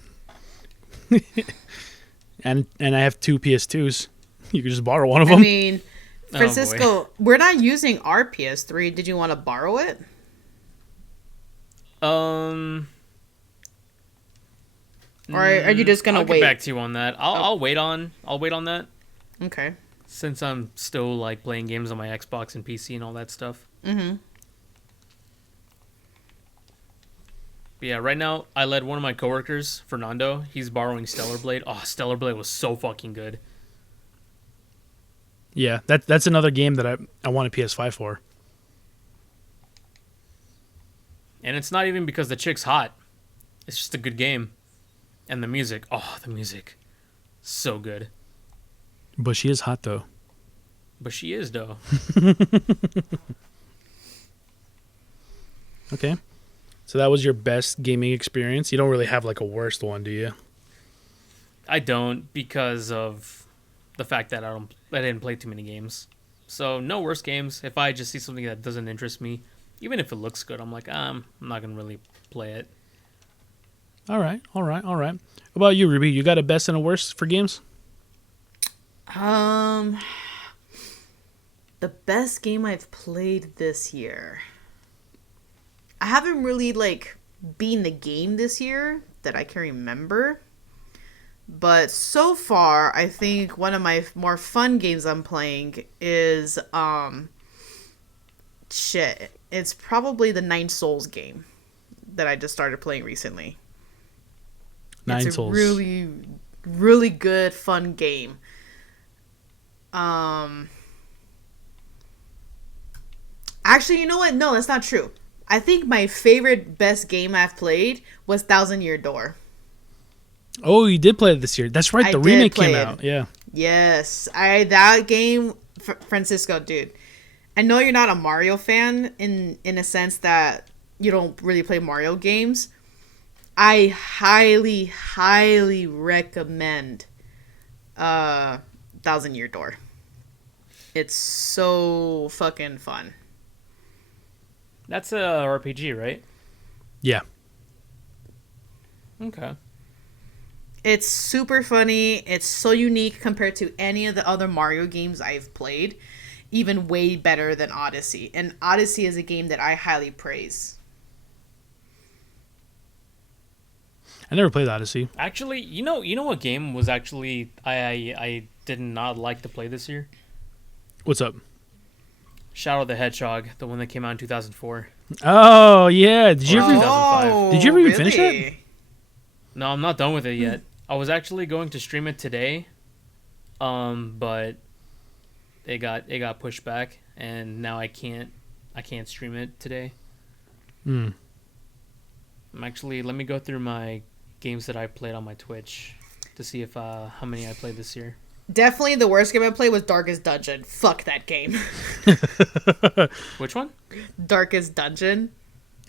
and I have 2 PS2s. You could just borrow one of them. I mean, Oh, Francisco, we're not using our PS3. Did you want to borrow it? Or are you just gonna I'll wait? get back to you on that. I'll wait on that Okay. since I'm still like playing games on my Xbox and PC and all that stuff. Mm-hmm. But yeah, right now I led one of my coworkers, Fernando. He's borrowing Stellar Blade. Oh, Stellar Blade was so fucking good. Yeah, that's another game that I want a PS5 for. And it's not even because the chick's hot. It's just a good game. And the music. Oh, the music. So good. But she is hot, though. But she is, though. Okay. So that was your best gaming experience? You don't really have like a worst one, do you? I don't because of the fact that I didn't play too many games. So no worse games. If I just see something that doesn't interest me, even if it looks good, I'm like, I'm not gonna really play it. All right. What about you, Ruby? You got a best and a worst for games? The best game I've played this year. I haven't really like been the game this year that I can remember. But so far, I think one of my more fun games I'm playing is it's probably the Nine Souls game that I just started playing recently. Nine It's a Souls. really, really good, fun game. Actually, you know what? No, that's not true. I think my favorite, best game I've played was Thousand Year Door. Oh, you did play it this year. That's right. I The did remake play came it. out. Yeah. Yes, that game, Francisco, dude. I know you're not a Mario fan in a sense that you don't really play Mario games. I highly, highly recommend Thousand Year Door. It's so fucking fun. That's a RPG, right? Yeah. Okay. It's super funny. It's so unique compared to any of the other Mario games I've played. Even way better than Odyssey. And Odyssey is a game that I highly praise. I never played Odyssey. Actually, you know what game was actually I did not like to play this year? What's up? Shadow the Hedgehog, the one that came out in 2004. Oh, yeah. Did you Wow. ever 2005. Did you ever even finish it? No, I'm not done with it yet. I was actually going to stream it today, but it got pushed back, and now I can't stream it today. Hmm. Let me go through my games that I played on my Twitch to see if how many I played this year. Definitely the worst game I played was Darkest Dungeon. Fuck that game. Which one? Darkest Dungeon.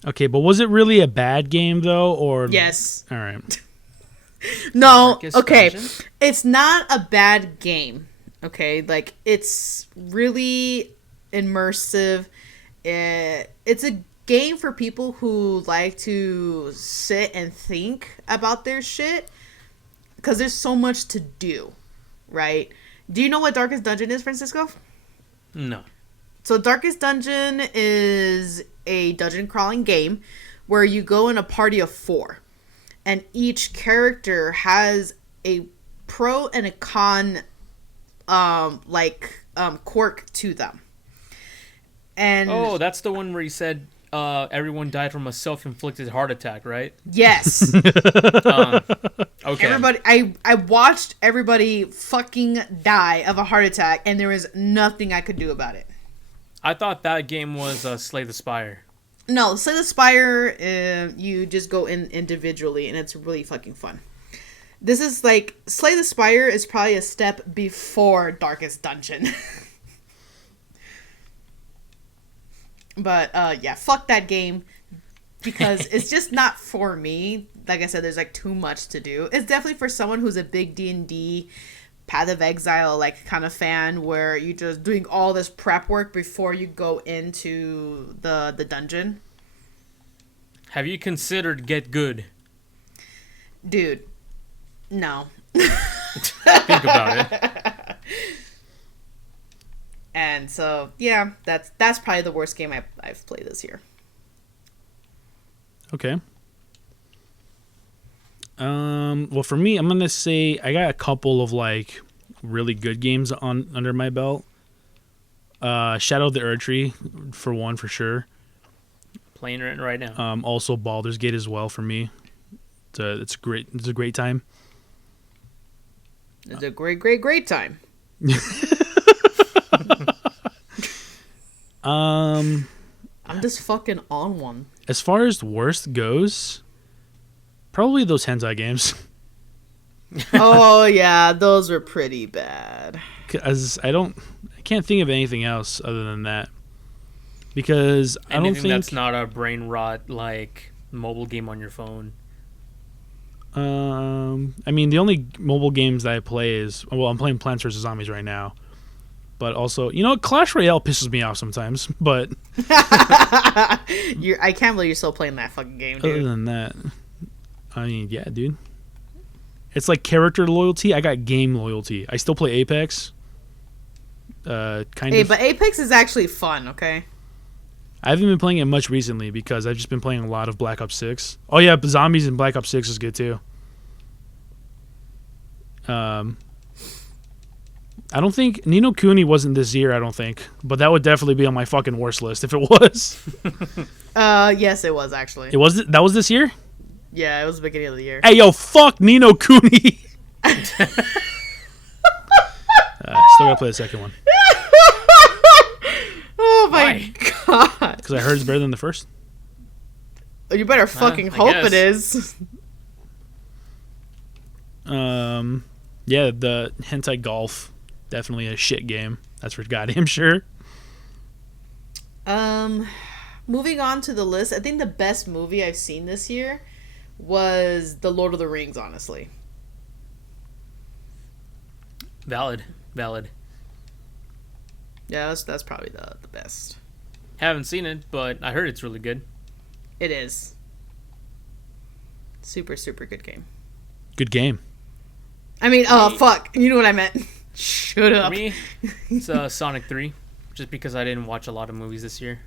Okay, but was it really a bad game, though? Or Yes. All right. No, Darkest okay. Dungeon? It's not a bad game. Okay, like it's really immersive. It's a game for people who like to sit and think about their shit because there's so much to do, right? Do you know what Darkest Dungeon is, Francisco? No. So Darkest Dungeon is a dungeon crawling game where you go in a party of 4. And each character has a pro and a con quirk to them. And Oh, that's the one where you said everyone died from a self-inflicted heart attack, right? yes. Okay. Everybody I watched everybody fucking die of a heart attack and there was nothing I could do about it. I thought that game was Slay the Spire. No, Slay the Spire, you just go in individually, and it's really fucking fun. This is like Slay the Spire is probably a step before Darkest Dungeon. But yeah, fuck that game because it's just not for me. Like I said, there's like too much to do. It's definitely for someone who's a big D&D Path of Exile like kind of fan where you're just doing all this prep work before you go into the dungeon. Have you considered Get Good? Dude, no. Think about it. And so, yeah, that's probably the worst game I've played this year. Okay. Well, for me, I'm gonna say I got a couple of like really good games on under my belt. Shadow of the Erdtree, for one, for sure. Playing it right now. Also Baldur's Gate as well for me. It's a great time. It's a great time. I'm just fucking on one. As far as worst goes, probably those hentai games. Oh yeah, those were pretty bad. Cause I can't think of anything else other than that. Because I don't think that's not a brain rot like mobile game on your phone. I mean, the only mobile games that I play is I'm playing Plants vs Zombies right now. But also, Clash Royale pisses me off sometimes. But I can't believe you're still playing that fucking game, dude. Other than that, I mean, yeah, dude. It's like character loyalty. I got game loyalty. I still play Apex. But Apex is actually fun, okay? I haven't been playing it much recently because I've just been playing a lot of Black Ops 6. Oh yeah, but Zombies in Black Ops 6 is good too. I don't think Ni no Kuni wasn't this year, I don't think. But that would definitely be on my fucking worst list if it was. Yes, it was actually. That was this year? Yeah, it was the beginning of the year. Hey, yo, fuck Ni no Kuni. Still gotta play the second one. Oh my god. Because I heard it's better than the first. You better fucking hope guess. it is. Yeah, the Hentai Golf. Definitely a shit game. That's for goddamn sure. Moving on to the list, I think the best movie I've seen this year was The Lord of the Rings, honestly. Valid. Yeah, that's probably the best. Haven't seen it, but I heard it's really good. It is. Super, super good game. Good game. I mean, fuck. You know what I meant. Shut up. For me, it's Sonic 3, just because I didn't watch a lot of movies this year.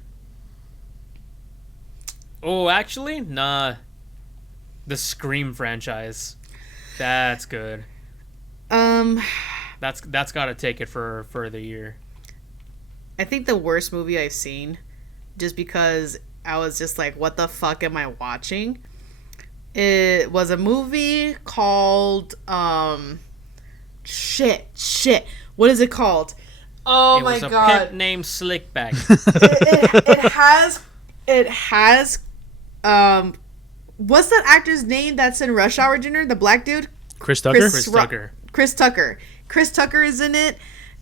Oh, actually, nah. The Scream franchise. That's good. That's got to take it for the year. I think the worst movie I've seen, just because I was just like, what the fuck am I watching? It was a movie called, shit. What is it called? Oh my god. It was a pimp named Slickback. it has, what's that actor's name that's in Rush Hour Jr., the black dude? Chris Tucker? Chris Tucker. Chris Tucker is in it.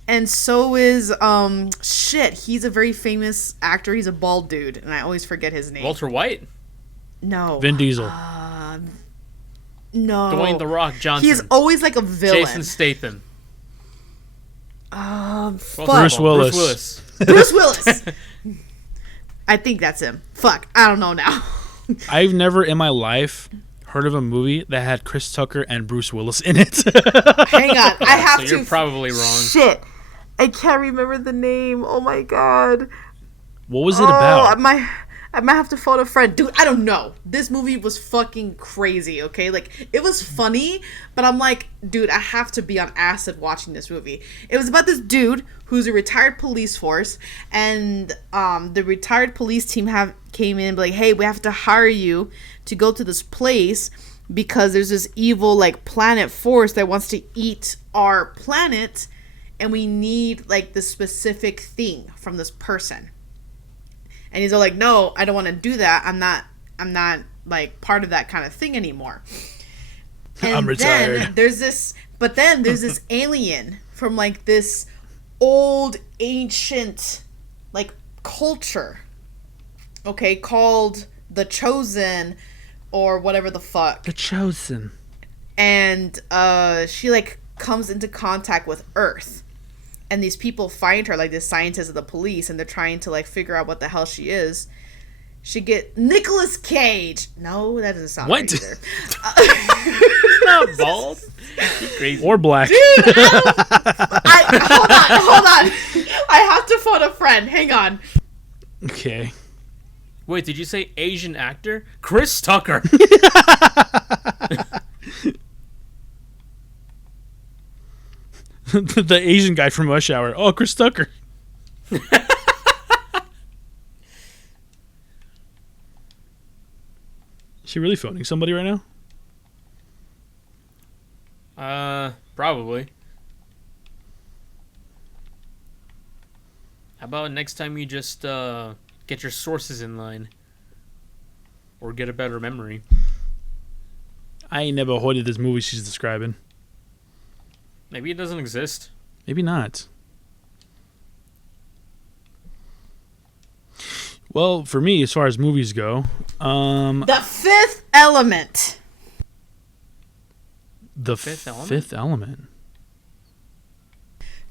And so is, he's a very famous actor. He's a bald dude, and I always forget his name. Walter White? No. Vin Diesel. No. Dwayne The Rock Johnson. He's always like a villain. Jason Statham. Bruce Willis. Bruce Willis. I think that's him. Fuck. I don't know now. I've never in my life heard of a movie that had Chris Tucker and Bruce Willis in it. Hang on. I have to. You're probably wrong. Shit. I can't remember the name. Oh my god. What was it about? I might have to phone a friend. Dude, I don't know. This movie was fucking crazy, okay? Like, it was funny, but I'm like, dude, I have to be on acid watching this movie. It was about this dude who's a retired police force, and the retired police team came in like, hey, we have to hire you to go to this place because there's this evil, like, planet force that wants to eat our planet, and we need, like, the specific thing from this person. And he's all like, no, I don't want to do that. I'm not like part of that kind of thing anymore. And I'm retired. then there's this alien from like this old ancient like culture, okay, called the Chosen or whatever the fuck. The Chosen. And she like comes into contact with Earth, and these people find her, like the scientists of the police, and they're trying to like figure out what the hell she is. She get Nicolas Cage. No, that doesn't sound right either. It's not bald. You're crazy. Or black. Dude, hold on. I have to phone a friend. Hang on. Okay. Wait, did you say Asian actor? Chris Tucker. The Asian guy from Rush Hour. Oh, Chris Tucker. Is she really phoning somebody right now? Probably. How about next time you just get your sources in line, or get a better memory? I ain't never heard of this movie she's describing. Maybe it doesn't exist. Maybe not. Well, for me, as far as movies go, The Fifth Element. the Fifth Element? Fifth Element.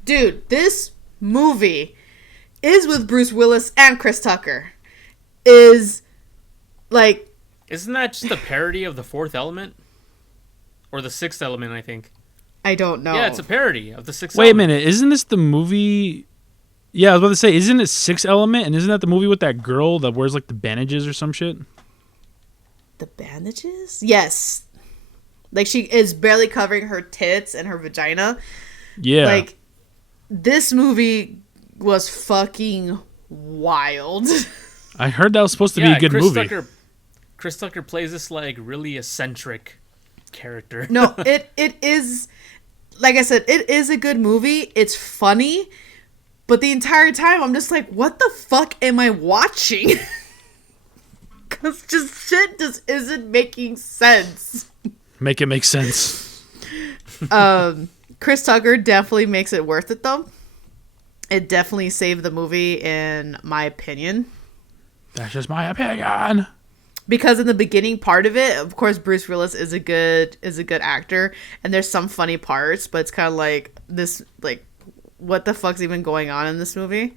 Dude, this movie is with Bruce Willis and Chris Tucker. Is like, Isn't that just a parody of The Fourth Element? Or The Sixth Element, I think. I don't know. Yeah, it's a parody of The Sixth Wait a Element. minute, isn't this the movie? Yeah, I was about to say, isn't it Sixth Element? And isn't that the movie with that girl that wears like the bandages or some shit? The bandages? Yes. Like she is barely covering her tits and her vagina. Yeah. Like this movie was fucking wild. I heard that was supposed to be a good movie. Chris Tucker plays this like really eccentric character. No, it is, like I said, it is a good movie. It's funny, but the entire time I'm just like, what the fuck am I watching? Because just shit just isn't making sense. Make it make sense. Chris Tucker definitely makes it worth it though. It definitely saved the movie in my opinion. That's just my opinion. Because in the beginning part of it, of course, Bruce Willis is a good actor, and there's some funny parts, but it's kind of like this, like, what the fuck's even going on in this movie?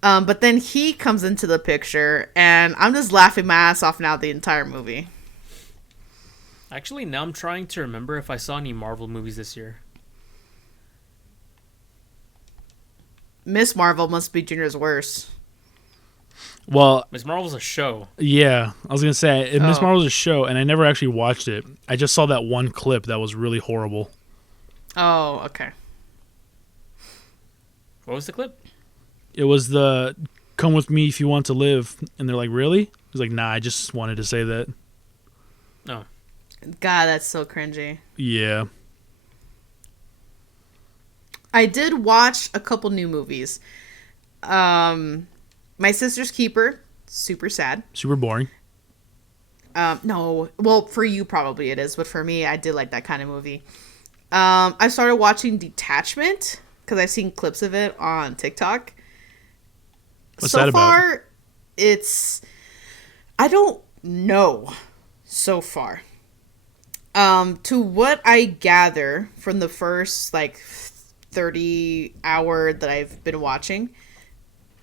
But then he comes into the picture, and I'm just laughing my ass off now the entire movie. Actually, now I'm trying to remember if I saw any Marvel movies this year. Miss Marvel must be Junior's worst. Well, Miss Marvel's a show. yeah, I was gonna say Miss Oh. Marvel's a show, and I never actually watched it. I just saw that one clip that was really horrible. Oh, okay. What was the clip? It was the "Come with me if you want to live," and they're like, "Really?" I was like, "Nah, I just wanted to say that." Oh. God, that's so cringy. Yeah, I did watch a couple new movies. My Sister's Keeper, super sad. super boring. No, well, for you probably it is, but for me, I did like that kind of movie. I started watching Detachment because I've seen clips of it on TikTok. What's so that about? far, I don't know so far. To what I gather from the first like 30 hour that I've been watching.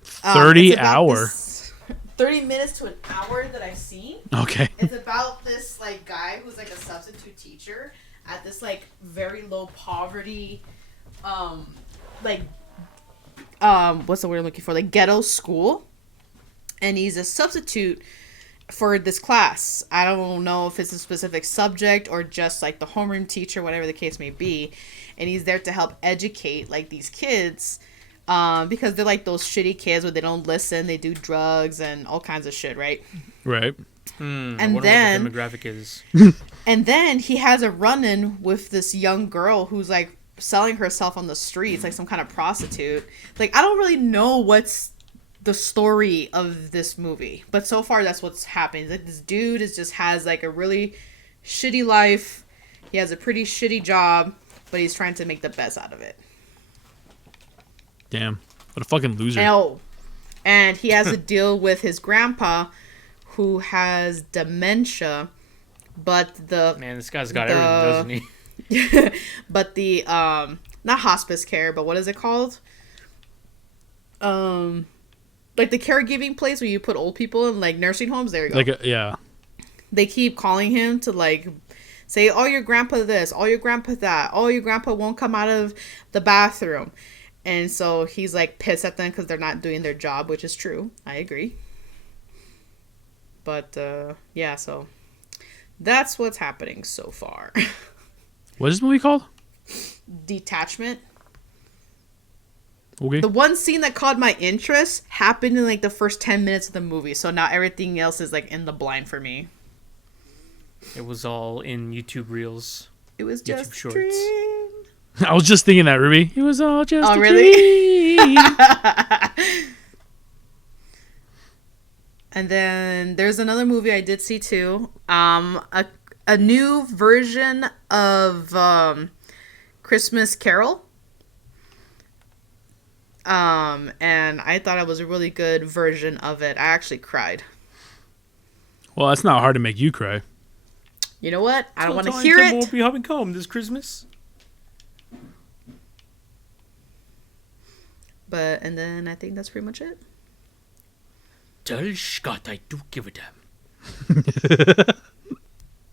30 it's about hour? this 30 minutes to an hour that I've seen. Okay. It's about this like guy who's like a substitute teacher at this like very low poverty what's the word I'm looking for? Like ghetto school. And he's a substitute for this class. I don't know if it's a specific subject or just like the homeroom teacher, whatever the case may be. And he's there to help educate like these kids because they're like those shitty kids where they don't listen, they do drugs and all kinds of shit, right? Right. I And wonder then what the demographic is. And then he has a run-in with this young girl who's like selling herself on the streets, like some kind of prostitute. Like I don't really know what's the story of this movie. But so far, that's what's happened. Like, this dude just has like a really shitty life. He has a pretty shitty job, but he's trying to make the best out of it. Damn. What a fucking loser. And he has to deal with his grandpa, who has dementia, but Man, this guy's got everything, doesn't he? but the not hospice care, but what is it called? Like the caregiving place where you put old people in, like nursing homes. There you go. Yeah. They keep calling him to like say, "Oh, your grandpa this. Oh, your grandpa that. Oh, your grandpa won't come out of the bathroom." And so he's like pissed at them because they're not doing their job, which is true. I agree. But yeah, so that's what's happening so far. What is this movie called? Detachment. Okay. The one scene that caught my interest happened in like the first 10 minutes of the movie, so now everything else is like in the blind for me. It was all in YouTube Reels. It was YouTube just a Shorts. dream. I was just thinking that, Ruby. It was all just a really? dream. And then there's another movie I did see too. A new version of Christmas Carol. And I thought it was a really good version of it. I actually cried. Well, that's not hard to make you cry. You know what? I don't want to Tiny hear Tim it. won't be having home this Christmas. And then I think that's pretty much it. Tell Scott I do give a damn.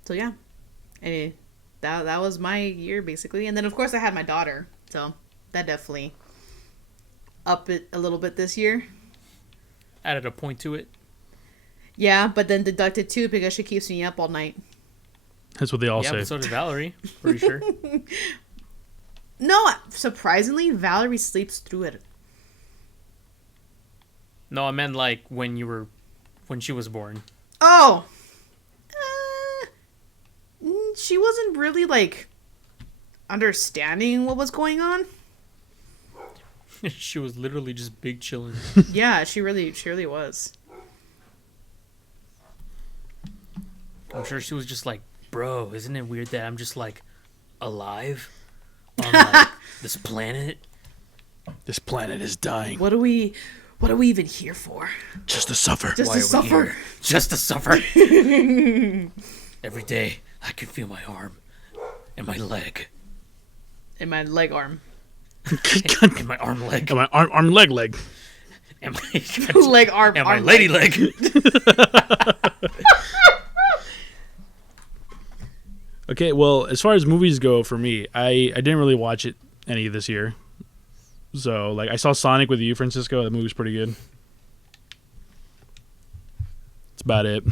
So yeah, that was my year basically. And then of course I had my daughter, so that definitely upped it a little bit this year. Added a point to it. Yeah, but then deducted too because she keeps me up all night. That's what they all Yeah, say. but so did Valerie. Pretty sure. No, surprisingly, Valerie sleeps through it. No, I meant like when she was born. Oh, she wasn't really like understanding what was going on. She was literally just big chilling. Yeah, she really was. I'm sure she was just like, bro, isn't it weird that I'm just like alive on like this planet? This planet is dying. What are we even here for? Just to suffer. Just Why to are we suffer. here? Just to suffer. Every day I can feel my arm and my leg In my leg arm. and my arm leg And my arm, leg. and my Leg arm. and my arm, lady leg. leg. Okay, well, as far as movies go for me, I didn't really watch any this year. So, like, I saw Sonic with you, Francisco. That movie's pretty good. That's about it.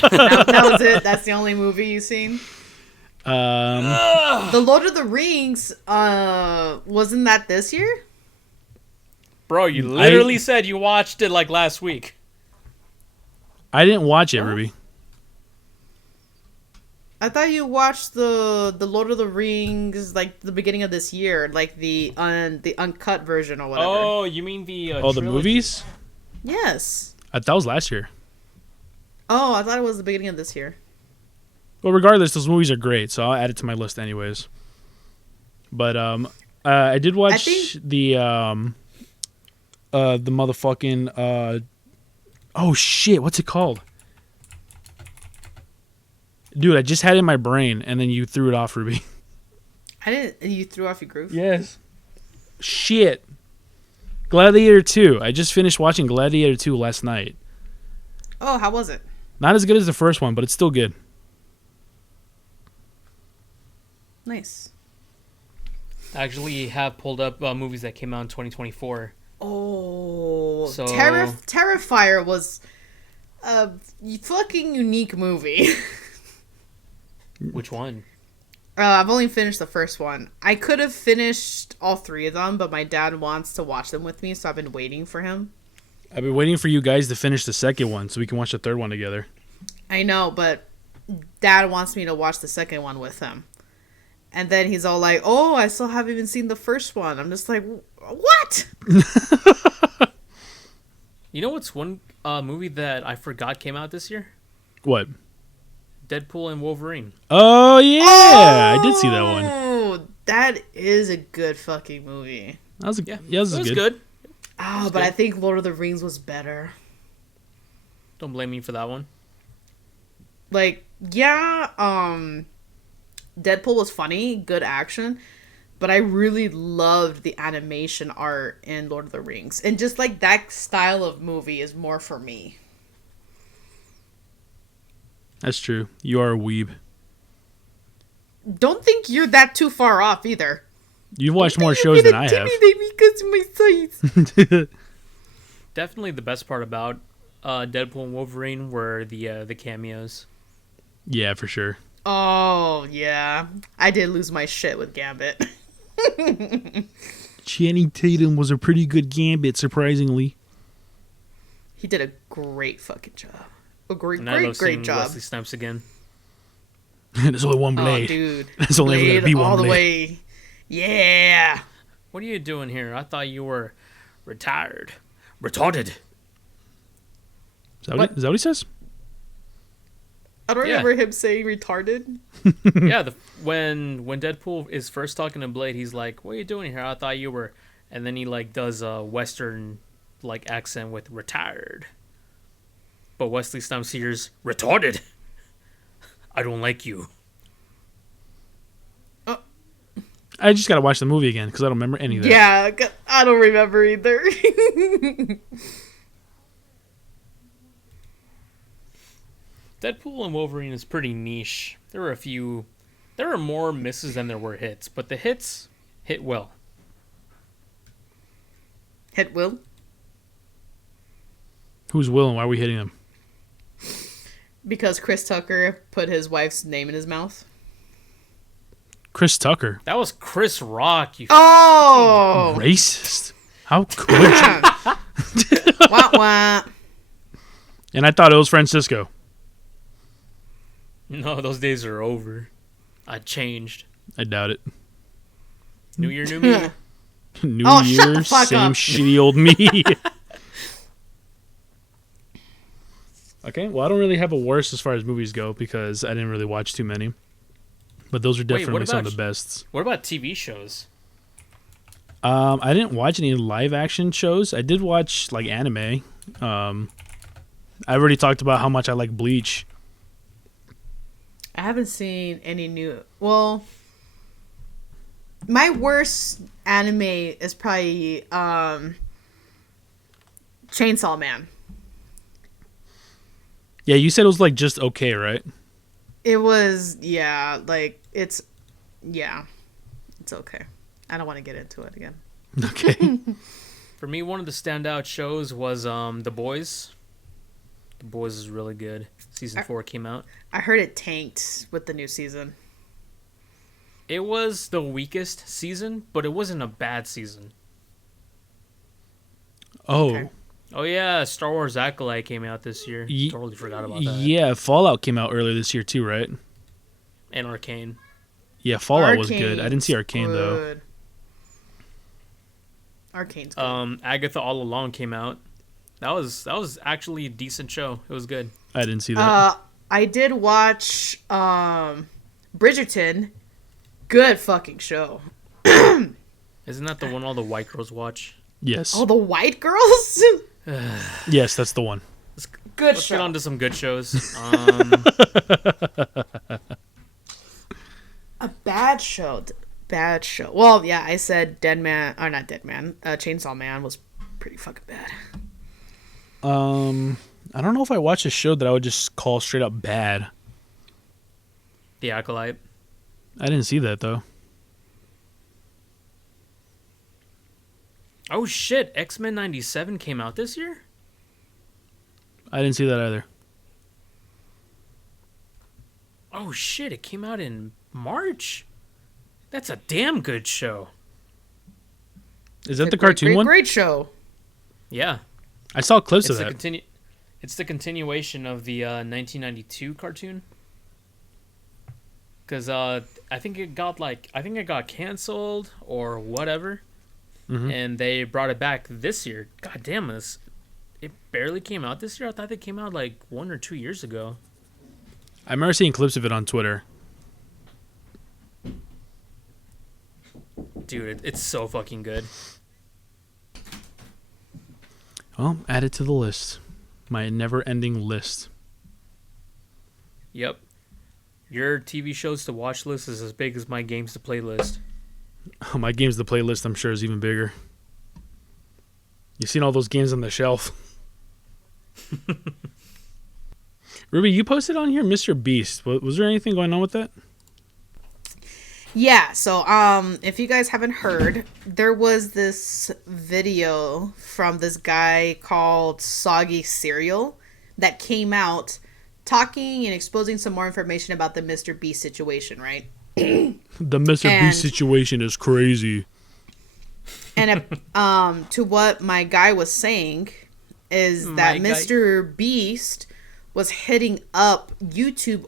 That was it. That's the only movie you've seen. Um, The Lord of the Rings. Wasn't that this year? Bro, you literally said you watched it like last week. I didn't watch it, Ruby. I thought you watched the Lord of the Rings like the beginning of this year, like the uncut version or whatever. Oh, you mean the The trilogy. movies? Yes. That was last year. Oh, I thought it was the beginning of this year. Well, regardless, those movies are great, so I'll add it to my list anyways. But I did watch the motherfucking oh shit, what's it called? Dude, I just had it in my brain, and then you threw it off, Ruby. I didn't. You threw off your groove. Yes. Shit. Gladiator 2. I just finished watching Gladiator 2 last night. Oh, how was it? Not as good as the first one, but it's still good. Nice. I actually have pulled up movies that came out in 2024. Oh, So- Terrifier was a fucking unique movie. Which one? I've only finished the first one. I could have finished all three of them, but my dad wants to watch them with me, so I've been waiting for him. I've been waiting for you guys to finish the second one so we can watch the third one together. I know, but Dad wants me to watch the second one with him. And then he's all like, "Oh, I still haven't even seen the first one." I'm just like, "What?" You know what's one movie that I forgot came out this year? What? Deadpool and Wolverine. Oh yeah, I did see that one. Oh, that is a good fucking movie. That was Yeah, this it is was good. good. Oh, but I think Lord of the Rings was better. Don't blame me for that one. Like, yeah, Deadpool was funny, good action, but I really loved the animation art in Lord of the Rings. And just like that style of movie is more for me. That's true. You are a weeb. Don't think you're that too far off either. You've watched more shows than I have. Intimidate me because of my size. Definitely the best part about Deadpool and Wolverine were the cameos. Yeah, for sure. Oh, yeah. I did lose my shit with Gambit. Channing Tatum was a pretty good Gambit, surprisingly. He did a great fucking job. A great, And I love great seeing job. Wesley Snipes again. There's only one Oh, blade. dude. There's only ever Blade gonna be one all the blade. way. Yeah. What are you doing here? I thought you were retired. Retarded. Is that what he says? I don't Yeah. remember him saying retarded. Yeah, when Deadpool is first talking to Blade, he's like, "What are you doing here? I thought you were," and then he like does a Western like accent with retired. But Wesley Snipes hears retarded. I don't like you. I just gotta watch the movie again because I don't remember any of that. Yeah, I don't remember either. Deadpool and Wolverine is pretty niche. There were more misses than there were hits, but the hits hit well. Hit Will. Who's Will and why are we hitting him? Because Chris Tucker put his wife's name in his mouth. Chris Tucker. That was Chris Rock. You Oh! Racist. How could you? Wah, wah. And I thought it was Francisco. No, those days are over. I changed. I doubt it. New year, new me. New Oh, shut Year, the fuck same up. shitty old me. Okay, well, I don't really have a worst as far as movies go because I didn't really watch too many. But those are Wait, what definitely some of about the best. What about TV shows? I didn't watch any live action shows. I did watch like anime. I already talked about how much I like Bleach. I haven't seen any new. Well, my worst anime is probably Chainsaw Man. Yeah, you said it was like just okay, right? It was, yeah, like it's okay. I don't want to get into it again. Okay. For me, one of the standout shows was The Boys. The Boys is really good. Season 4 came out. I heard it tanked with the new season. It was the weakest season, but it wasn't a bad season. Oh, Okay. Oh yeah, Star Wars Acolyte came out this year. Ye- Totally forgot about that. yeah. Fallout came out earlier this year too, right? And Arcane. Yeah, Fallout was good. Arcane's I didn't see Arcane though. good. Arcane's good. Agatha All Along came out. That was actually a decent show. It was good. I didn't see that. I did watch Bridgerton. Good fucking show. Isn't that the one all the white girls watch? Yes. Oh, the white girls? Yes, that's the one. Good Let's show. get on to some good shows. A bad show. Bad show. Well, yeah, I said Dead Man, or not Dead Man. Chainsaw Man was pretty fucking bad. I don't know if I watched a show that I would just call straight up bad. The Acolyte. I didn't see that though. Oh shit, X-Men 97 came out this year? I didn't see that either. Oh shit, it came out in March? That's a damn good show. Is that It's the a great, cartoon great, one? Great show. Yeah. I saw clips It's of the that. It's the continuation of the 1992 cartoon. Cuz I think it got canceled or whatever. Mhm. And they brought it back this year. God damn this. it barely came out this year. I thought it came out like 1 or 2 years ago. I remember seeing clips of it on Twitter. Dude, it's so fucking good. Well, add it to the list. My never-ending list. Yep. Your TV shows to watch list is as big as my games to play list. Oh, my games to play list, I'm sure, is even bigger. You seen all those games on the shelf? Ruby, you posted on here Mr. Beast. Was there anything going on with that? Yeah, so if you guys haven't heard, there was this video from this guy called Soggy Cereal that came out talking and exposing some more information about the Mr. Beast situation, right? The Mr. Beast situation is crazy. And to what my guy was saying is that Mr. Beast was hitting up YouTube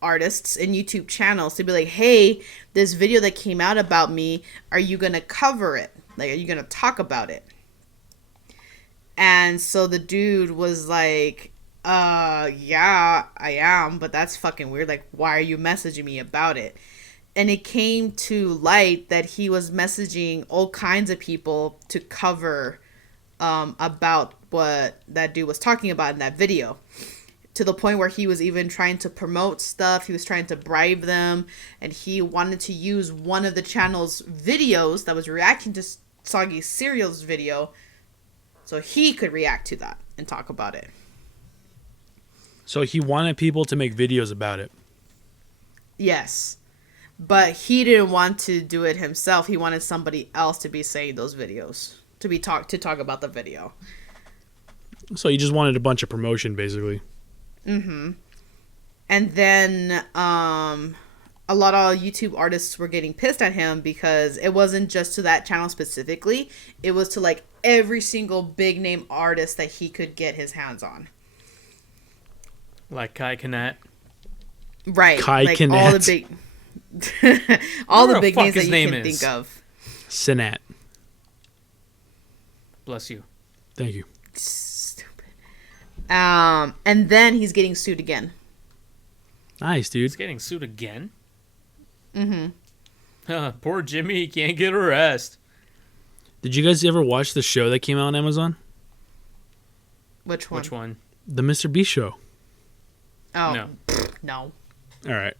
artists and YouTube channels to be like, hey, this video that came out about me, are you going to cover it? Like, are you going to talk about it? And so the dude was like, yeah, I am, but that's fucking weird. Like, why are you messaging me about it? And it came to light that he was messaging all kinds of people to cover about what that dude was talking about in that video. To the point where he was even trying to promote stuff. He was trying to bribe them. And he wanted to use one of the channel's videos that was reacting to Soggy Cereal's video so he could react to that and talk about it. So he wanted people to make videos about it. Yes. But he didn't want to do it himself. He wanted somebody else to be saying those videos. To talk about the video. So he just wanted a bunch of promotion, basically. Mm-hmm. And then a lot of YouTube artists were getting pissed at him because it wasn't just to that channel specifically. It was to like every single big name artist that he could get his hands on. Like Kai Cenat. Right. Kai like Cenat. all the big all the big names that you can think of. Cenat. Bless you. Thank you. And then he's getting sued again. Nice, dude. He's getting sued again? Poor Jimmy, he can't get a rest. Did you guys ever watch the show that came out on Amazon? Which one? Which one? The Mr. Beast show. Oh. No. No. All right.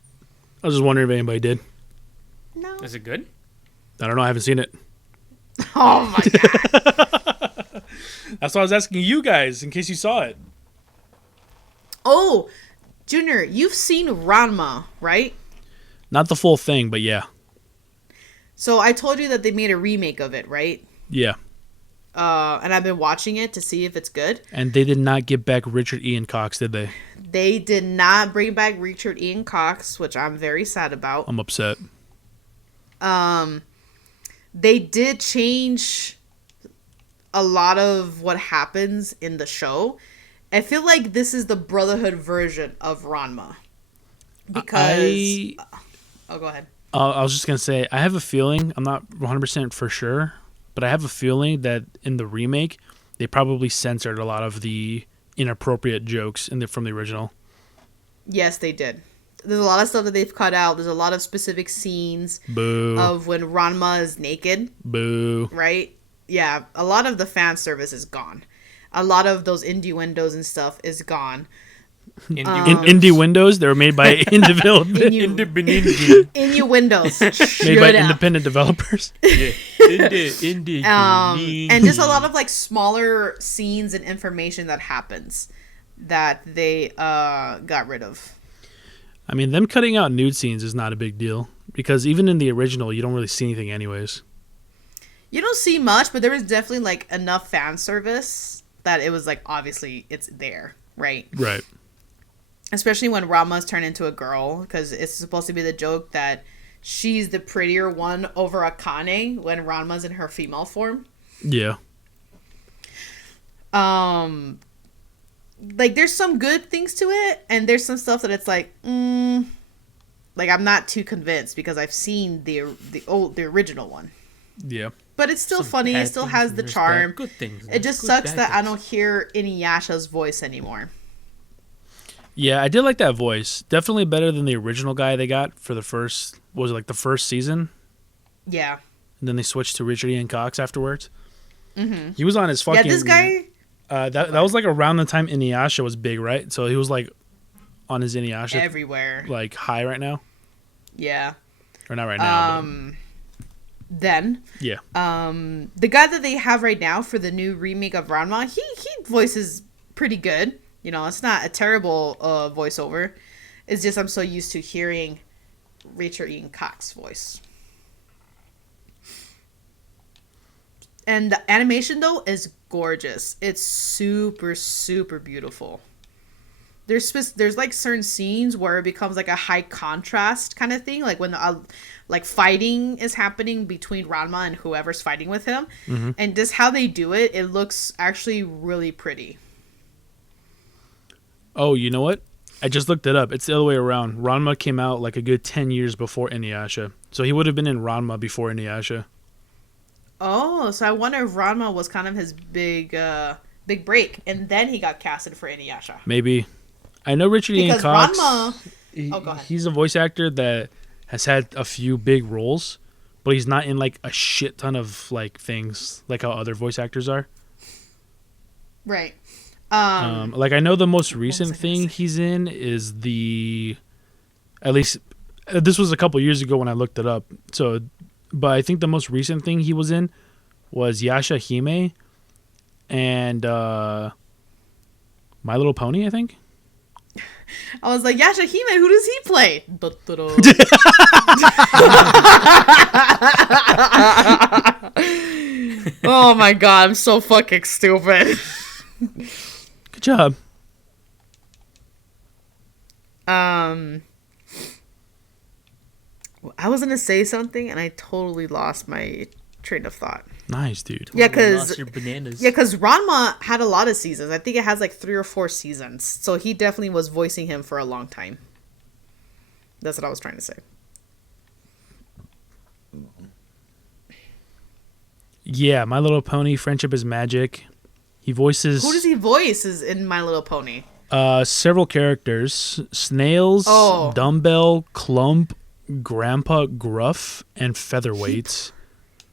I was just wondering if anybody did. No. Is it good? I don't know. I haven't seen it. Oh my god. That's why I was asking you guys in case you saw it. Oh, Junior, you've seen Ranma, right? Not the full thing, but yeah. So I told you that they made a remake of it, right? Yeah. And I've been watching it to see if it's good. And they did not get back Richard Ian Cox, did they? They did not bring back Richard Ian Cox, which I'm very sad about. I'm upset. They did change a lot of what happens in the show. I feel like this is the Brotherhood version of Ranma. Because... Oh, go ahead. I was just going to say, I have a feeling, I'm not 100% for sure, but I have a feeling that in the remake, they probably censored a lot of the inappropriate jokes from the original. Yes, they did. There's a lot of stuff that they've cut out. There's a lot of specific scenes Boo. of when Ranma is naked. Boo. Right? Yeah, a lot of the fan service is gone. A lot of those innuendos and stuff is gone. Indie Windows, they were made by innuendos. Innuendos. Made by independent developers. Indie. And just a lot of like smaller scenes and information that happens that they got rid of. I mean, them cutting out nude scenes is not a big deal because even in the original, you don't really see anything anyways. You don't see much, but there was definitely like enough fan service that it was like obviously it's there, right? Right. Especially when Rama's turned into a girl, because it's supposed to be the joke that she's the prettier one over Akane when Ranma's in her female form. Yeah. Like there's some good things to it, and there's some stuff that it's like, like I'm not too convinced because I've seen the original one. Yeah. But it's still Some funny. It bad still things has and the there's charm. bad- good things. and It there's just good, sucks bad that I things. don't hear Inuyasha's voice anymore. Yeah, I did like that voice. Definitely better than the original guy they got for the first. Was it like the first season? Yeah. And then they switched to Richard Ian Cox afterwards. Mm-hmm. He was on his Yeah, fucking. this guy. That was like around the time Inuyasha was big, right? So he was like on his Inuyasha Everywhere. like high right now, Yeah. or not right now. Then. But yeah. The guy that they have right now for the new remake of Ranma, he voices pretty good. You know, it's not a terrible voiceover. It's just I'm so used to hearing Richard Ian Cox's voice. And the animation though is gorgeous. It's super super beautiful. There's like certain scenes where it becomes like a high contrast kind of thing, like when like fighting is happening between Ranma and whoever's fighting with him, and just how they do it, it looks actually really pretty. Oh, you know what? I just looked it up. It's the other way around. Ranma came out like a good 10 years before Inuyasha, so he would have been in Ranma before Inuyasha. Oh, so I wonder if Ranma was kind of his big break, and then he got casted for Inuyasha. Maybe. I know Richard Ian Because Cox. Ranma. Oh, go ahead. He's a voice actor that has had a few big roles, but he's not in like a shit ton of like things like how other voice actors are. Right. Like I know the most recent I gonna thing say? he's in is at least this was a couple years ago when I looked it up. So, but I think the most recent thing he was in was Yasha Hime and My Little Pony, I think. I was like, Yasha Hime, who does he play? Oh my god, I'm so fucking stupid. Good job. I was gonna say something and I totally lost my train of thought. Nice, dude. Yeah, You lost because your bananas. Ranma had a lot of seasons. I think it has like 3 or 4 seasons. So he definitely was voicing him for a long time. That's what I was trying to say. Yeah, My Little Pony, Friendship is Magic. He voices Who does he voice is in My Little Pony? several characters: Snails, Oh. Dumbbell, Clump, Grandpa Gruff, and Featherweight.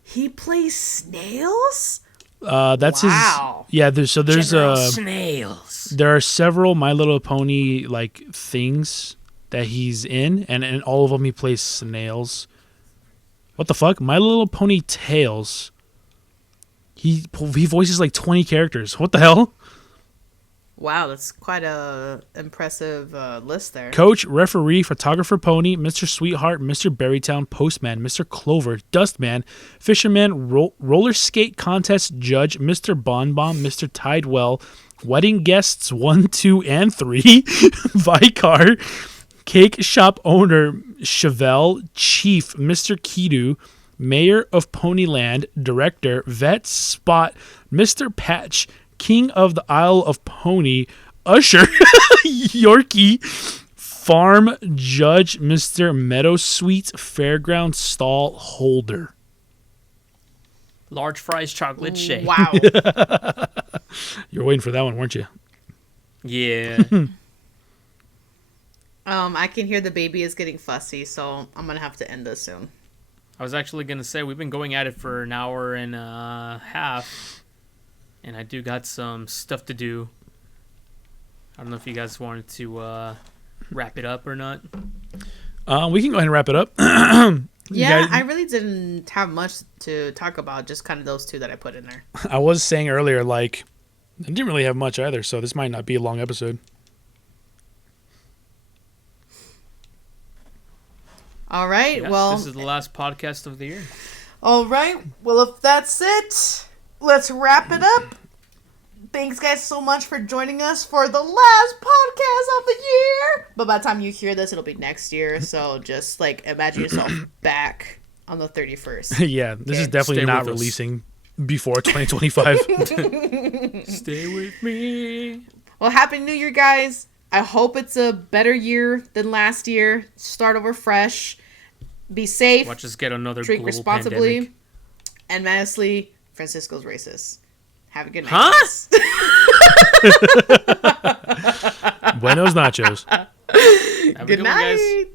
He plays snails? That's Wow. his. Yeah, there's General snails. there are several My Little Pony like things that he's in, and in all of them he plays snails. What the fuck? My Little Pony Tails. He voices like 20 characters. What the hell? Wow, that's quite a impressive list there. Coach, referee, photographer pony, Mr. Sweetheart, Mr. Berrytown, postman, Mr. Clover, dustman, fisherman, roller skate contest judge, Mr. Bonbon, Mr. Tidewell, wedding guests 1, 2, and 3, Vicar, cake shop owner, Chevelle, chief, Mr. Kidu, mayor of Ponyland, director, vet, Spot, Mr. Patch, King of the Isle of Pony, Usher, Yorkie, Farm Judge, Mr. Meadowsweet, Fairground Stall Holder. Large fries, chocolate shake. Wow. You're waiting for that one, weren't you? Yeah. I can hear the baby is getting fussy, so I'm gonna have to end this soon. I was actually going to say, we've been going at it for an hour and a half, and I do got some stuff to do. I don't know if you guys wanted to wrap it up or not. We can go ahead and wrap it up. Yeah, guys- I really didn't have much to talk about, just kind of those 2 that I put in there. I was saying earlier, like, I didn't really have much either, so this might not be a long episode. All right, Yeah, well, this is the last podcast of the year. all right. Well, if that's it, let's wrap it up. Thanks, guys, so much for joining us for the last podcast of the year. But by the time you hear this, it'll be next year. So just like imagine yourself back on the 31st. Yeah, this is Okay. definitely Stay not with us. releasing before 2025. Stay with me. Well, Happy New Year, guys. I hope it's a better year than last year. Start over fresh. Be safe. Watch us get another Drink global responsibly. pandemic. And honestly, Francisco's racist. Have a good night. Huh? Guys. Buenos nachos. Have a Good one, guys. night.